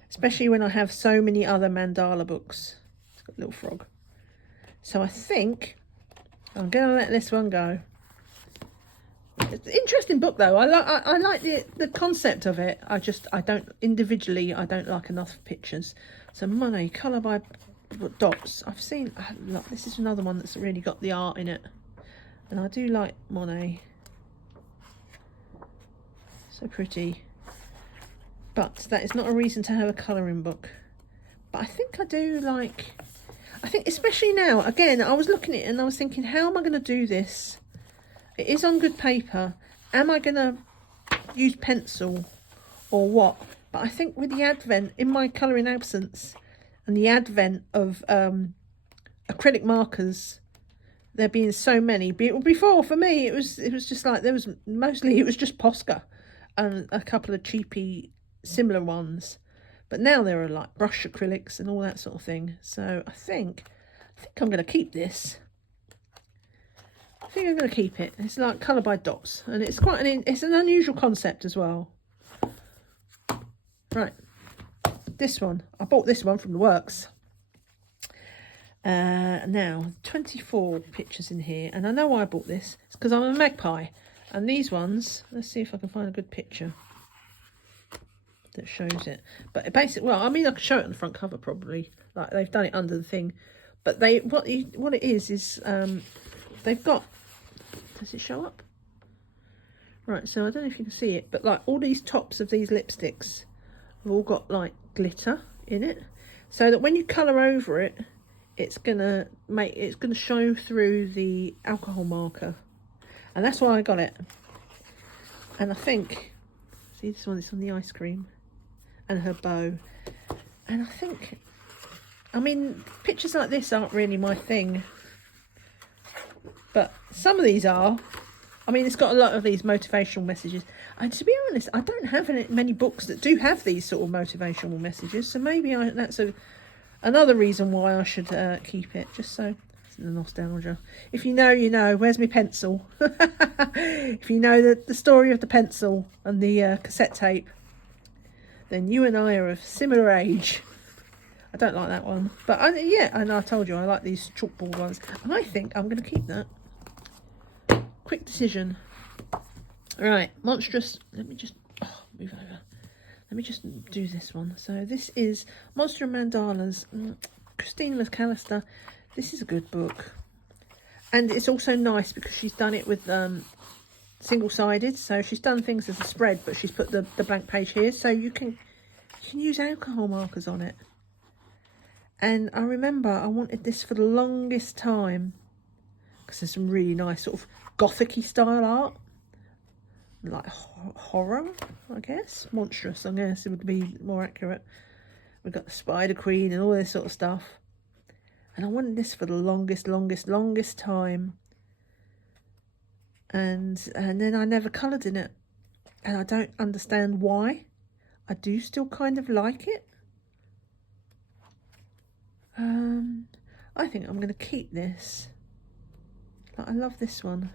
Especially when I have so many other mandala books. It's got a little frog. So I think I'm gonna let this one go. It's an interesting book though. I like the concept of it. I don't like enough pictures. So Monet, colour by dots. I've seen, look, this is another one that's really got the art in it, and I do like Monet. So pretty. But that is not a reason to have a colouring book. But I think I do like, I think especially now, again, I was looking at it and I was thinking, how am I going to do this? It is on good paper. Am I going to use pencil or what? But I think with the advent, in my colouring absence, and the advent of acrylic markers, there being so many. Before, for me, it was just like, it was just Posca and a couple of cheapy similar ones. But now there are like brush acrylics and all that sort of thing. So I think I'm going to keep this. I think I'm going to keep it. It's like colour by dots, and it's quite it's an unusual concept as well. Right, this one. I bought this one from the works. Now 24 pictures in here, and I know why I bought this. It's because I'm a magpie, and these ones. Let's see if I can find a good picture that shows it. But basically, well, I mean, I could show it on the front cover probably. Like they've done it under the thing, but what it is they've got. Does it show up? Right, so I don't know if you can see it, but like all these tops of these lipsticks have all got like glitter in it, so that when you colour over it, it's gonna show through the alcohol marker, and that's why I got it. And I think, see this one, it's on the ice cream and her bow, and I mean, pictures like this aren't really my thing, but some of these are. I mean, it's got a lot of these motivational messages, and to be honest, I don't have many books that do have these sort of motivational messages, so maybe that's another reason why I should keep it, just so it's the nostalgia. If you know, you know. Where's my pencil? If you know the story of the pencil and the cassette tape, then you and I are of similar age. I don't like that one, but yeah, and I told you I like these chalkboard ones. I think I'm going to keep that. Quick decision. Right, monstrous. Let me just move over. Let me just do this one. So this is Monster and Mandalas, Christine McAllister. This is a good book, and it's also nice because she's done it with single-sided. So she's done things as a spread, but she's put the blank page here, so you can use alcohol markers on it. And I remember I wanted this for the longest time because there's some really nice sort of gothic-y style art. Like horror, I guess. Monstrous, I guess it would be more accurate. We've got the Spider Queen and all this sort of stuff. And I wanted this for the longest time. And then I never coloured in it. And I don't understand why. I do still kind of like it. I think I'm going to keep this. Like, I love this one.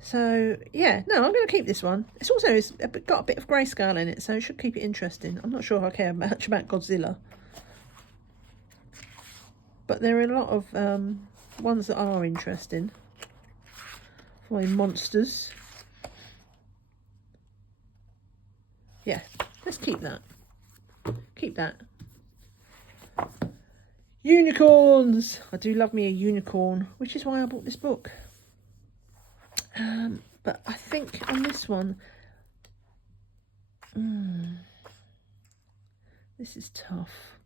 So yeah, no, I'm going to keep this one. It's also got a bit of grayscale in it, so it should keep it interesting. I'm not sure if I care much about Godzilla, but there are a lot of ones that are interesting. For monsters. Yeah, let's keep that. Keep that. Unicorns! I do love me a unicorn, which is why I bought this book. But I think on this one, this is tough.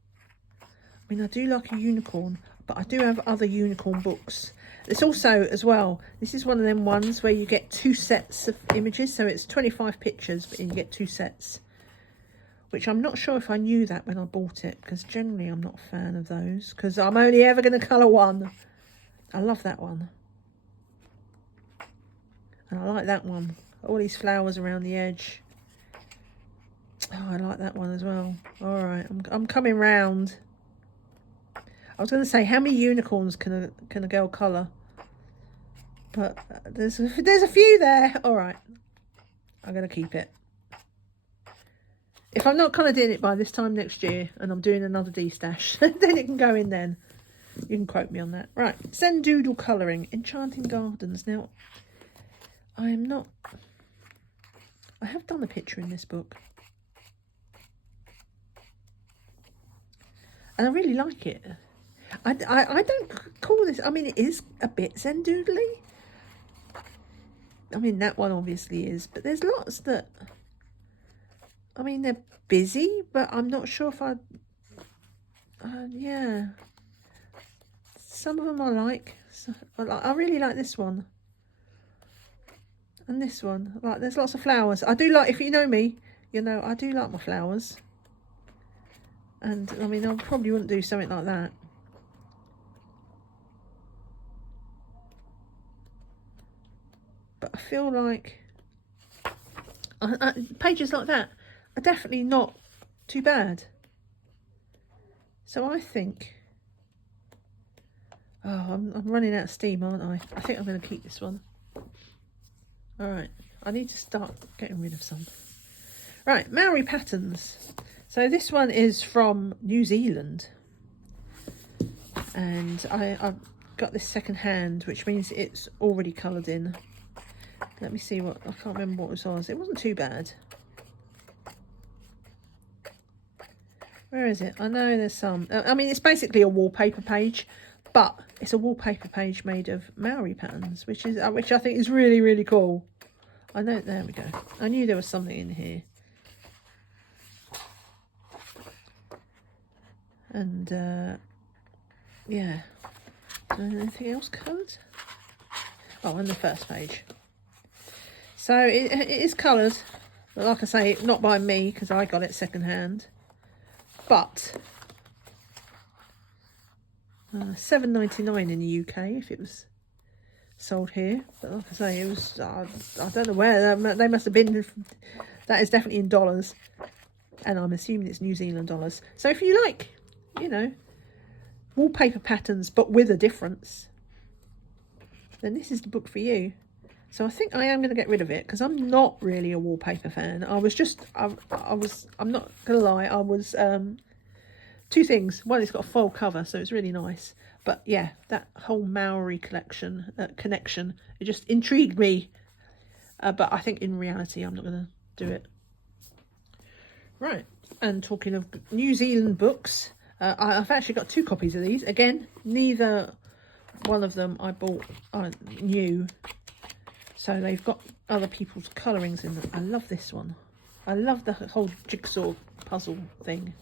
I mean, I do like a unicorn, but I do have other unicorn books. It's also, as well, this is one of them ones where you get 2 sets of images, so it's 25 pictures, but you get 2 sets. Which I'm not sure if I knew that when I bought it, because generally I'm not a fan of those, because I'm only ever going to colour one. I love that one. And I like that one. All these flowers around the edge. Oh, I like that one as well. All right, I'm coming round. I was going to say, how many unicorns can a girl colour? But there's a few there. All right, I'm going to keep it. If I'm not coloured in it by this time next year and I'm doing another D-stash, then it can go in then. You can quote me on that. Right, Doodle Colouring, Enchanting Gardens. Now, I have done a picture in this book. And I really like it. I don't call this, I mean, it is a bit Zendoodly. I mean, that one obviously is, but there's lots that, I mean, they're busy, but I'm not sure if yeah. Some of them I like. So, I really like this one. And this one. Like, there's lots of flowers. I do like, if you know me, you know, I do like my flowers. And, I mean, I probably wouldn't do something like that. But I feel like pages like that are definitely not too bad. So I think, oh, I'm running out of steam, aren't I? I think I'm going to keep this one. All right, I need to start getting rid of some. Right, Maori patterns. So this one is from New Zealand, and I've got this second hand, which means it's already coloured in. Let me see what, I can't remember what it was. It wasn't too bad. Where is it? I know there's some. I mean, it's basically a wallpaper page, but it's a wallpaper page made of Maori patterns, which I think is really, really cool. I know, there we go. I knew there was something in here. And yeah. Anything else coloured? Oh, and the first page. So it is coloured, but like I say, not by me because I got it second hand. But $7.99 in the UK if it was sold here. But like I say, it was, I don't know where, they must have been, that is definitely in dollars. And I'm assuming it's New Zealand dollars. So if you like, you know, wallpaper patterns but with a difference, then this is the book for you. So I think I am going to get rid of it because I'm not really a wallpaper fan. I'm not going to lie, I was, two things. One, it's got a foil cover, so it's really nice. But yeah, that whole Maori connection, it just intrigued me. But I think in reality, I'm not going to do it. Right, and talking of New Zealand books, I've actually got 2 copies of these. Again, neither one of them I bought new. So they've got other people's colourings in them. I love this one. I love the whole jigsaw puzzle thing.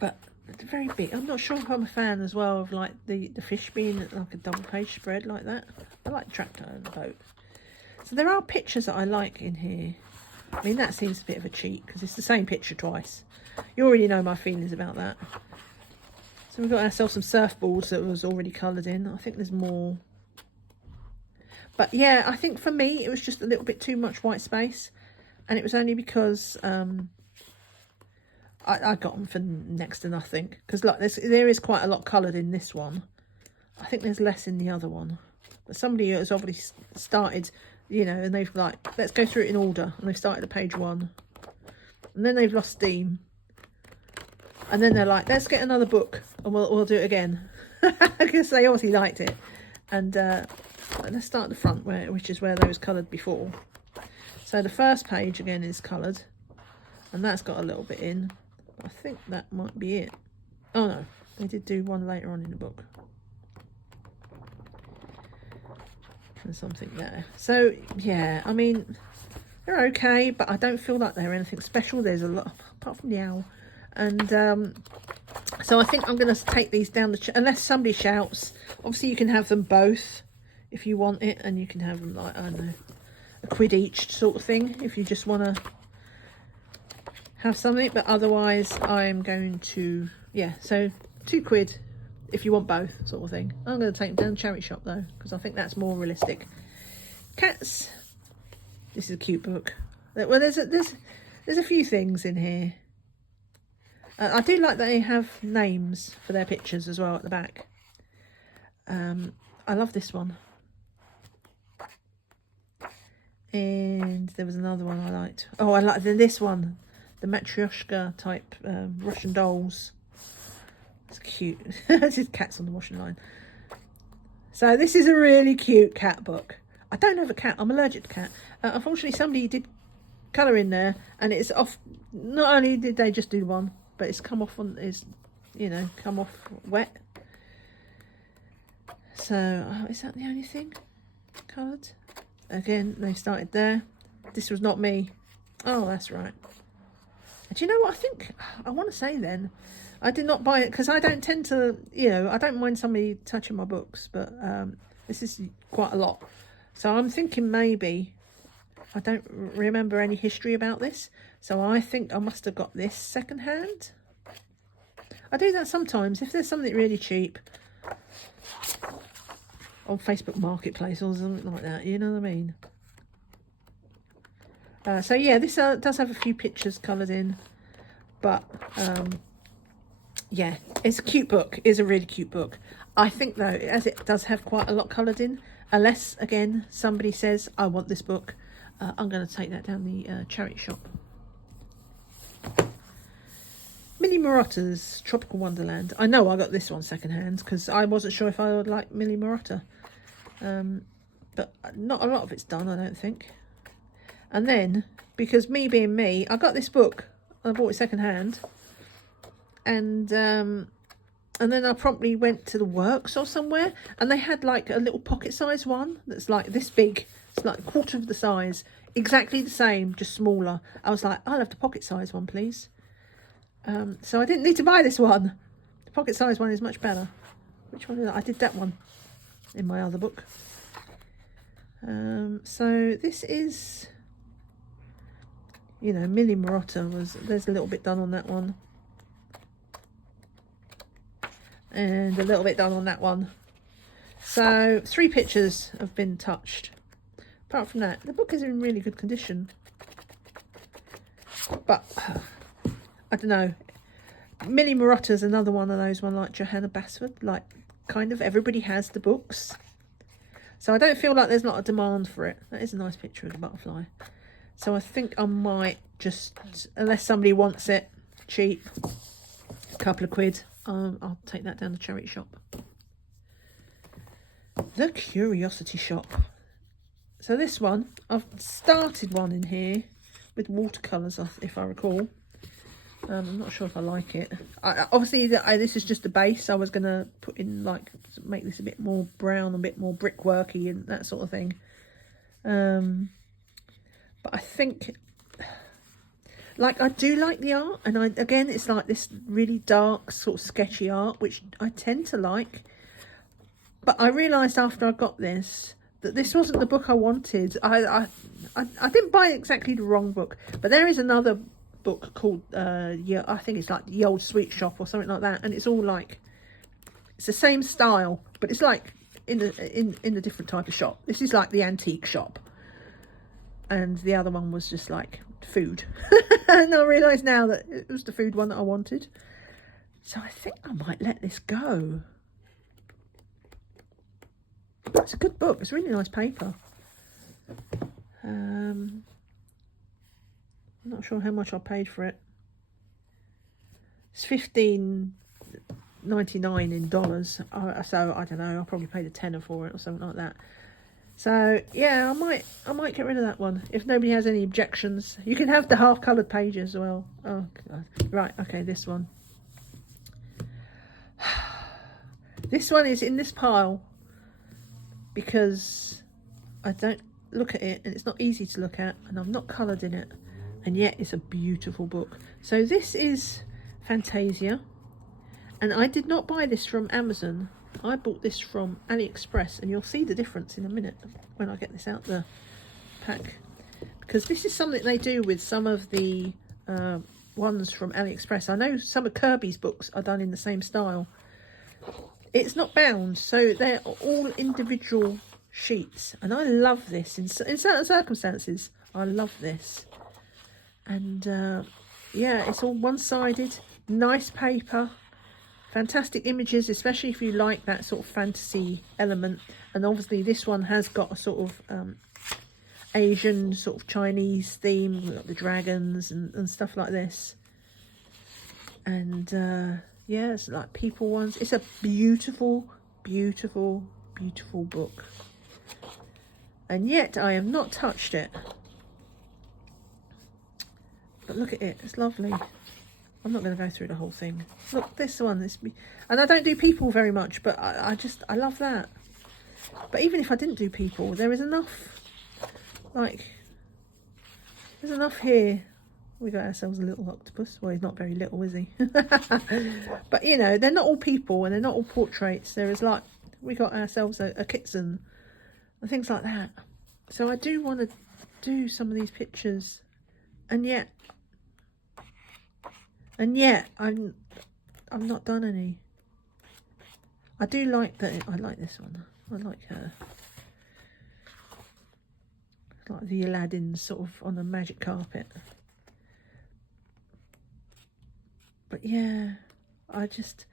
But it's very big. I'm not sure if I'm a fan as well of like the fish being like a double page spread like that. I like the tractor and the boat. So there are pictures that I like in here. I mean, that seems a bit of a cheat because it's the same picture twice. You already know my feelings about that. So we've got ourselves some surfboards that was already coloured in. I think there's more. But yeah, I think for me, it was just a little bit too much white space. And it was only because I got them for next to nothing. Because like there is quite a lot coloured in this one. I think there's less in the other one. But somebody has obviously started, you know, and they've like, let's go through it in order. And they've started at page 1. And then they've lost steam. And then they're like, let's get another book and we'll do it again. Because they obviously liked it. And let's start at the front, which is where they was coloured before. So the first page again is coloured. And that's got a little bit in. I think that might be it. Oh no, they did do one later on in the book. There's something there. So yeah, I mean, they're okay, but I don't feel like they're anything special. There's a lot, apart from the owl. And so I think I'm going to take these down unless somebody shouts. Obviously you can have them both if you want it, and you can have them like, I don't know, £1 each sort of thing if you just want to have something. But otherwise I'm going to, yeah, so £2 if you want both sort of thing. I'm going to take them down to the charity shop though, because I think that's more realistic. Cats. This is a cute book. Well, there's a few things in here. I do like that they have names for their pictures as well at the back. I love this one. And there was another one I liked. Oh, I like this one. The Matryoshka type Russian dolls. It's cute. This is cats on the washing line. So this is a really cute cat book. I don't have a cat. I'm allergic to cat. Unfortunately, somebody did colour in there, and it's off. Not only did they just do one, but it's come off on, come off wet. So is that the only thing coloured? Again, they started there. This was not me. Oh, that's right. Do you know what I think? I want to say then, I did not buy it because I don't tend to, I don't mind somebody touching my books, but this is quite a lot. So I'm thinking maybe, I don't remember any history about this, so I think I must have got this second hand. I do that sometimes if there's something really cheap on Facebook Marketplace or something like that, you know what I mean? So yeah, this does have a few pictures coloured in, but yeah, it's a cute book. It's a really cute book. I think though, as it does have quite a lot coloured in, unless again somebody says I want this book, I'm going to take that down the charity shop. Millie Marotter's Tropical Wonderland. I know I got this one second hand because I wasn't sure if I would like Millie Marotta, but not a lot of it's done, I don't think. And then, because me being me, I got this book. I bought it second hand, and then I promptly went to the works or somewhere, and they had like a little pocket-sized one that's like this big. It's like a quarter of the size, exactly the same, just smaller. I was like, I'll have the pocket-sized one, please. So I didn't need to buy this one. The pocket-sized one is much better. Which one is that? I did that one in my other book. So this is, you know, Millie Marotta there's a little bit done on that one. And a little bit done on that one. So 3 pictures have been touched. Apart from that, the book is in really good condition. But I don't know. Millie Marotta's another one of those, one like Johanna Basford. Like, kind of everybody has the books. So I don't feel like there's not a demand for it. That is a nice picture of the butterfly. So I think I might just, unless somebody wants it cheap, a couple of quid, I'll take that down the charity shop. The Curiosity Shop. So this one, I've started one in here with watercolours, if I recall. I'm not sure if I like it. Obviously, this is just the base. I was going to put in, like, make this a bit more brown, a bit more brickworky and that sort of thing. But I think, like, I do like the art. And again, it's like this really dark, sort of sketchy art, which I tend to like. But I realised after I got this that this wasn't the book I wanted. I didn't buy exactly the wrong book, but there is another book called yeah, I think it's like The Old Sweet Shop or something like that, and it's all like, it's the same style, but it's like in a different type of shop. This is like the antique shop, and the other one was just like food. And I realise now that it was the food one that I wanted, so I think I might let this go. It's a good book. It's really nice paper. I'm not sure how much I paid for it. It's $15.99 in dollars. So I don't know. I probably paid a tenner for it or something like that. So yeah, I might get rid of that one if nobody has any objections. You can have the half-coloured page as well. Oh God. Right. Okay. This one. This one is in this pile because I don't look at it, and it's not easy to look at, and I'm not coloured in it, and yet it's a beautiful book. So this is Fantasia, and I did not buy this from Amazon. I bought this from AliExpress, and you'll see the difference in a minute when I get this out the pack, because this is something they do with some of the ones from AliExpress. I know some of Kirby's books are done in the same style. It's not bound, so they're all individual sheets, and I love this in certain circumstances. I love this, and yeah, it's all one-sided, nice paper, fantastic images, especially if you like that sort of fantasy element. And obviously this one has got a sort of Asian, sort of Chinese theme. We've got the dragons and stuff like this, and yeah, it's like people ones. It's a beautiful, beautiful, beautiful book. And yet I have not touched it. But look at it, it's lovely. I'm not going to go through the whole thing. Look, this one, and I don't do people very much, but I love that. But even if I didn't do people, there is enough, like, there's enough here. We got ourselves a little octopus. Well, he's not very little, is he? But you know, they're not all people, and they're not all portraits. There is, like, we got ourselves a kitten and things like that. So I do want to do some of these pictures, and yet I'm not done any. I do like that. I like this one. I like her. like the Aladdin sort of on a magic carpet. But yeah, I think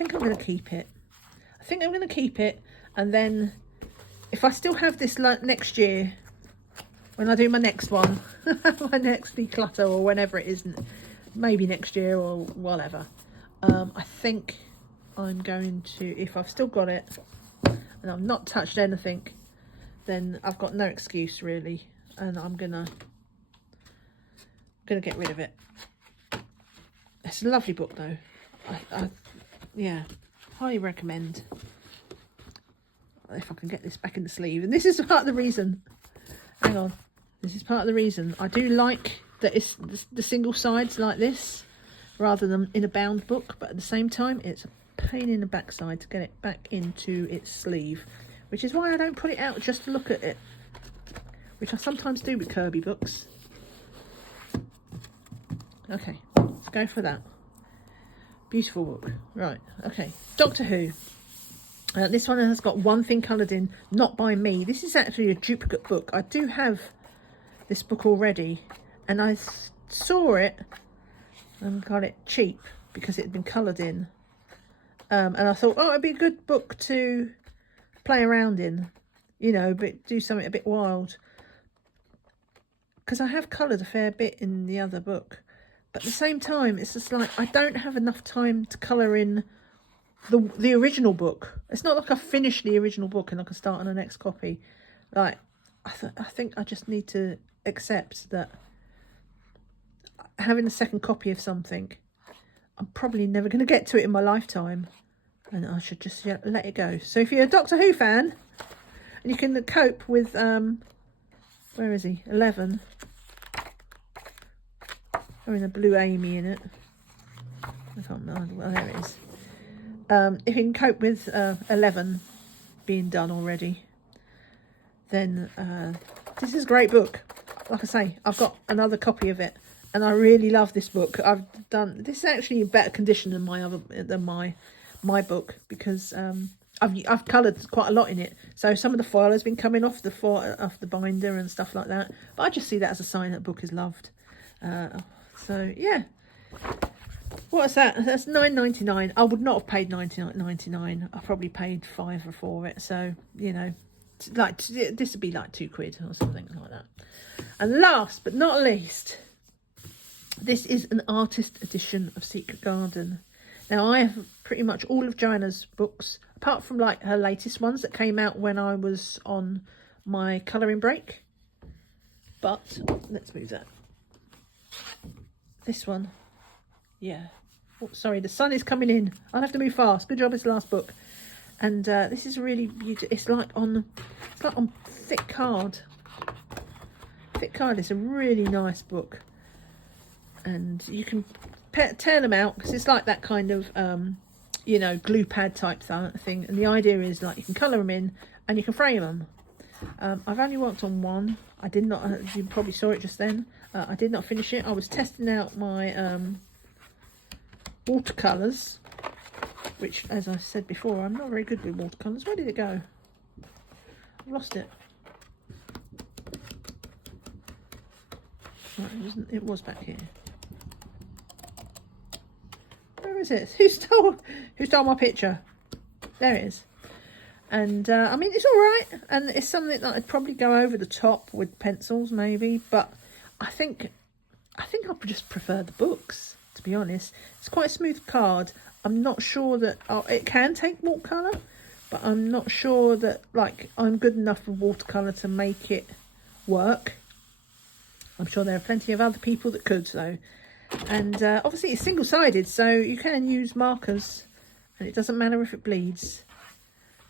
I'm going to keep it. I think I'm going to keep it, and then if I still have this next year, when I do my next one, my next declutter or whenever it is, maybe next year or whatever, I think I'm going to, if I've still got it and I've not touched anything, then I've got no excuse really, and I'm gonna get rid of it. It's a lovely book though. Yeah, highly recommend. If I can get this back in the sleeve, and this is part of the reason, hang on, this is part of the reason I do like that it's the single sides like this rather than in a bound book, but at the same time it's a pain in the backside to get it back into its sleeve, which is why I don't put it out just to look at it, which I sometimes do with Kirby books. Okay, let's go for that. Beautiful book. Right, okay, Doctor Who. This one has got one thing coloured in, not by me. This is actually a duplicate book. I do have this book already, and I saw it and got it cheap because it had been coloured in. And I thought, oh, it'd be a good book to play around in, you know, but do something a bit wild. Because I have coloured a fair bit in the other book. But at the same time, it's just like, I don't have enough time to colour in the original book. It's not like I finished the original book and I can start on the next copy. Like, I think I just need to accept that having a second copy of something, I'm probably never going to get to it in my lifetime, and I should just let it go. So if you're a Doctor Who fan and you can cope with where is he, 11, having a blue Amy in it, I can't remember. Well, there it is. If you can cope with 11 being done already, then this is a great book. Like I say, I've got another copy of it, and I really love this book. This is actually in better condition than my book, because I've coloured quite a lot in it. So some of the foil has been coming off the binder and stuff like that. But I just see that as a sign that the book is loved. So yeah. What's that? That's $9.99. I would not have paid $99. I probably paid £5 for it. So, you know, like this would be like £2 or something like that. And last but not least, this is an artist edition of Secret Garden. Now, I have pretty much all of Joanna's books, apart from like her latest ones that came out when I was on my colouring break. But let's move that. This one. Yeah. Oh, sorry, the sun is coming in. I'll have to move fast. Good job, it's the last book. And this is really beautiful. It's like on thick card. Thick card is a really nice book. And you can tear them out, because it's like that kind of, you know, glue pad type thing. And the idea is like you can colour them in and you can frame them. I've only worked on one. I did not, you probably saw it just then. I did not finish it. I was testing out my watercolours, which, as I said before, I'm not very good with watercolours. Where did it go? I've lost it. Right, it was back here. Where is it? Who stole my picture? There it is. And I mean, it's all right, and it's something that I'd probably go over the top with pencils, maybe. But I think I just prefer the books, to be honest. It's quite a smooth card. I'm not sure that it can take watercolour, but I'm not sure that like I'm good enough with watercolour to make it work. I'm sure there are plenty of other people that could, though. And obviously it's single-sided, so you can use markers, and it doesn't matter if it bleeds.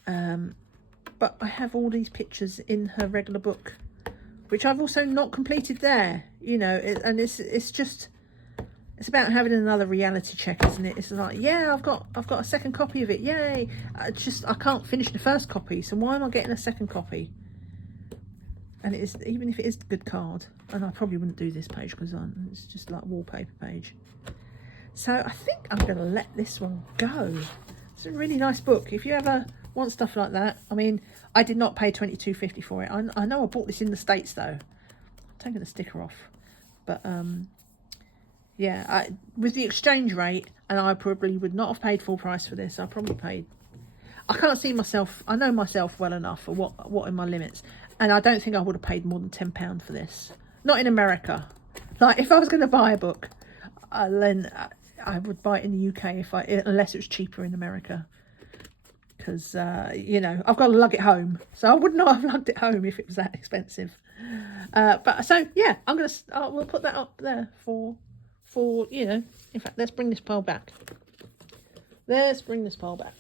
But I have all these pictures in her regular book, which I've also not completed there, you know, and it's it's about having another reality check, isn't it? It's like, yeah, I've got a second copy of it, yay. I can't finish the first copy, so why am I getting a second copy? And it is, even if it is a good card, and I probably wouldn't do this page because it's just like a wallpaper page. So I think I'm going to let this one go. It's a really nice book. If you ever want stuff like that. I mean, I did not pay $22.50 for it. I know I bought this in the States though. I'm taking the sticker off. But yeah, with the exchange rate, and I probably would not have paid full price for this. I probably paid, I can't see myself, I know myself well enough for what are my limits. And I don't think I would have paid more than £10 for this. Not in America. Like, if I was going to buy a book, then I would buy it in the UK unless it was cheaper in America. Because, you know, I've got to lug it home. So I would not have lugged it home if it was that expensive. But so, yeah, we'll put that up there for, you know, in fact, let's bring this pile back. Let's bring this pile back.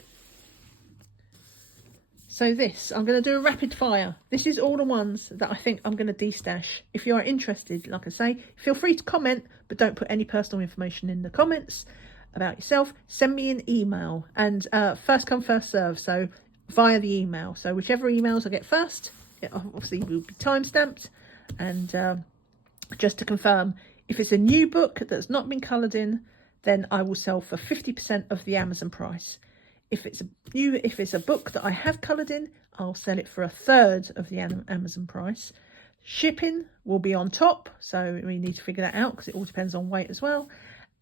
So this, I'm going to do a rapid fire. This is all the ones that I think I'm going to destash. If you are interested, like I say, feel free to comment, but don't put any personal information in the comments about yourself. Send me an email, and first come, first serve. So via the email. So whichever emails I get first, it obviously will be time stamped. And just to confirm, if it's a new book that's not been coloured in, then I will sell for 50% of the Amazon price. If it's a book that I have coloured in, I'll sell it for 1/3 of the Amazon price. Shipping will be on top, so we need to figure that out because it all depends on weight as well.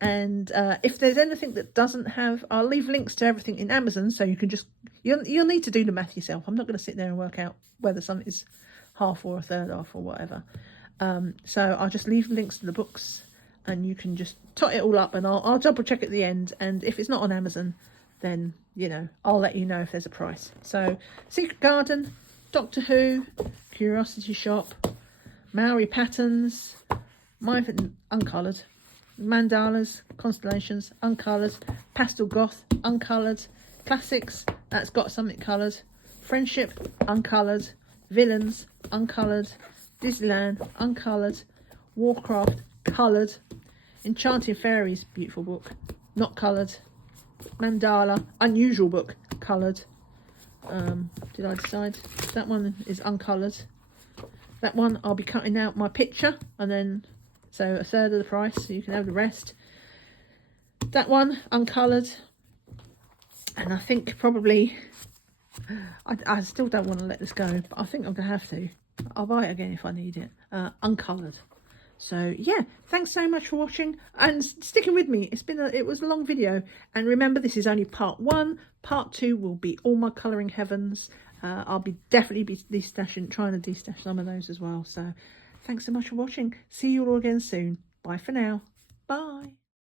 And if there's anything that doesn't have, I'll leave links to everything in Amazon, so you can just, you'll need to do the math yourself. I'm not going to sit there and work out whether something is half or 1/3 off or whatever. So I'll just leave links to the books, and you can just tot it all up, and I'll double check at the end. And if it's not on Amazon, then, you know, I'll let you know if there's a price. So Secret Garden, Doctor Who, Curiosity Shop, Maori Patterns, my uncoloured, Mandalas, Constellations, uncoloured, Pastel Goth, uncoloured, Classics, that's got something coloured, Friendship, uncoloured, Villains, uncoloured, Disneyland, uncoloured, Warcraft, coloured, Enchanting Fairies, beautiful book, not coloured, Mandala, unusual book, coloured. Did I decide? That one is uncoloured. That one I'll be cutting out my picture, and then so 1/3 of the price, so you can have the rest. That one uncoloured, and I think probably I still don't want to let this go, but I think I'm gonna have to. I'll buy it again if I need it. Uncoloured. So yeah, thanks so much for watching and sticking with me. It was a long video, and remember, this is only part 1. Part 2 will be all my colouring heavens. I'll definitely be trying to destash some of those as well. So thanks so much for watching. See you all again soon. Bye for now. Bye.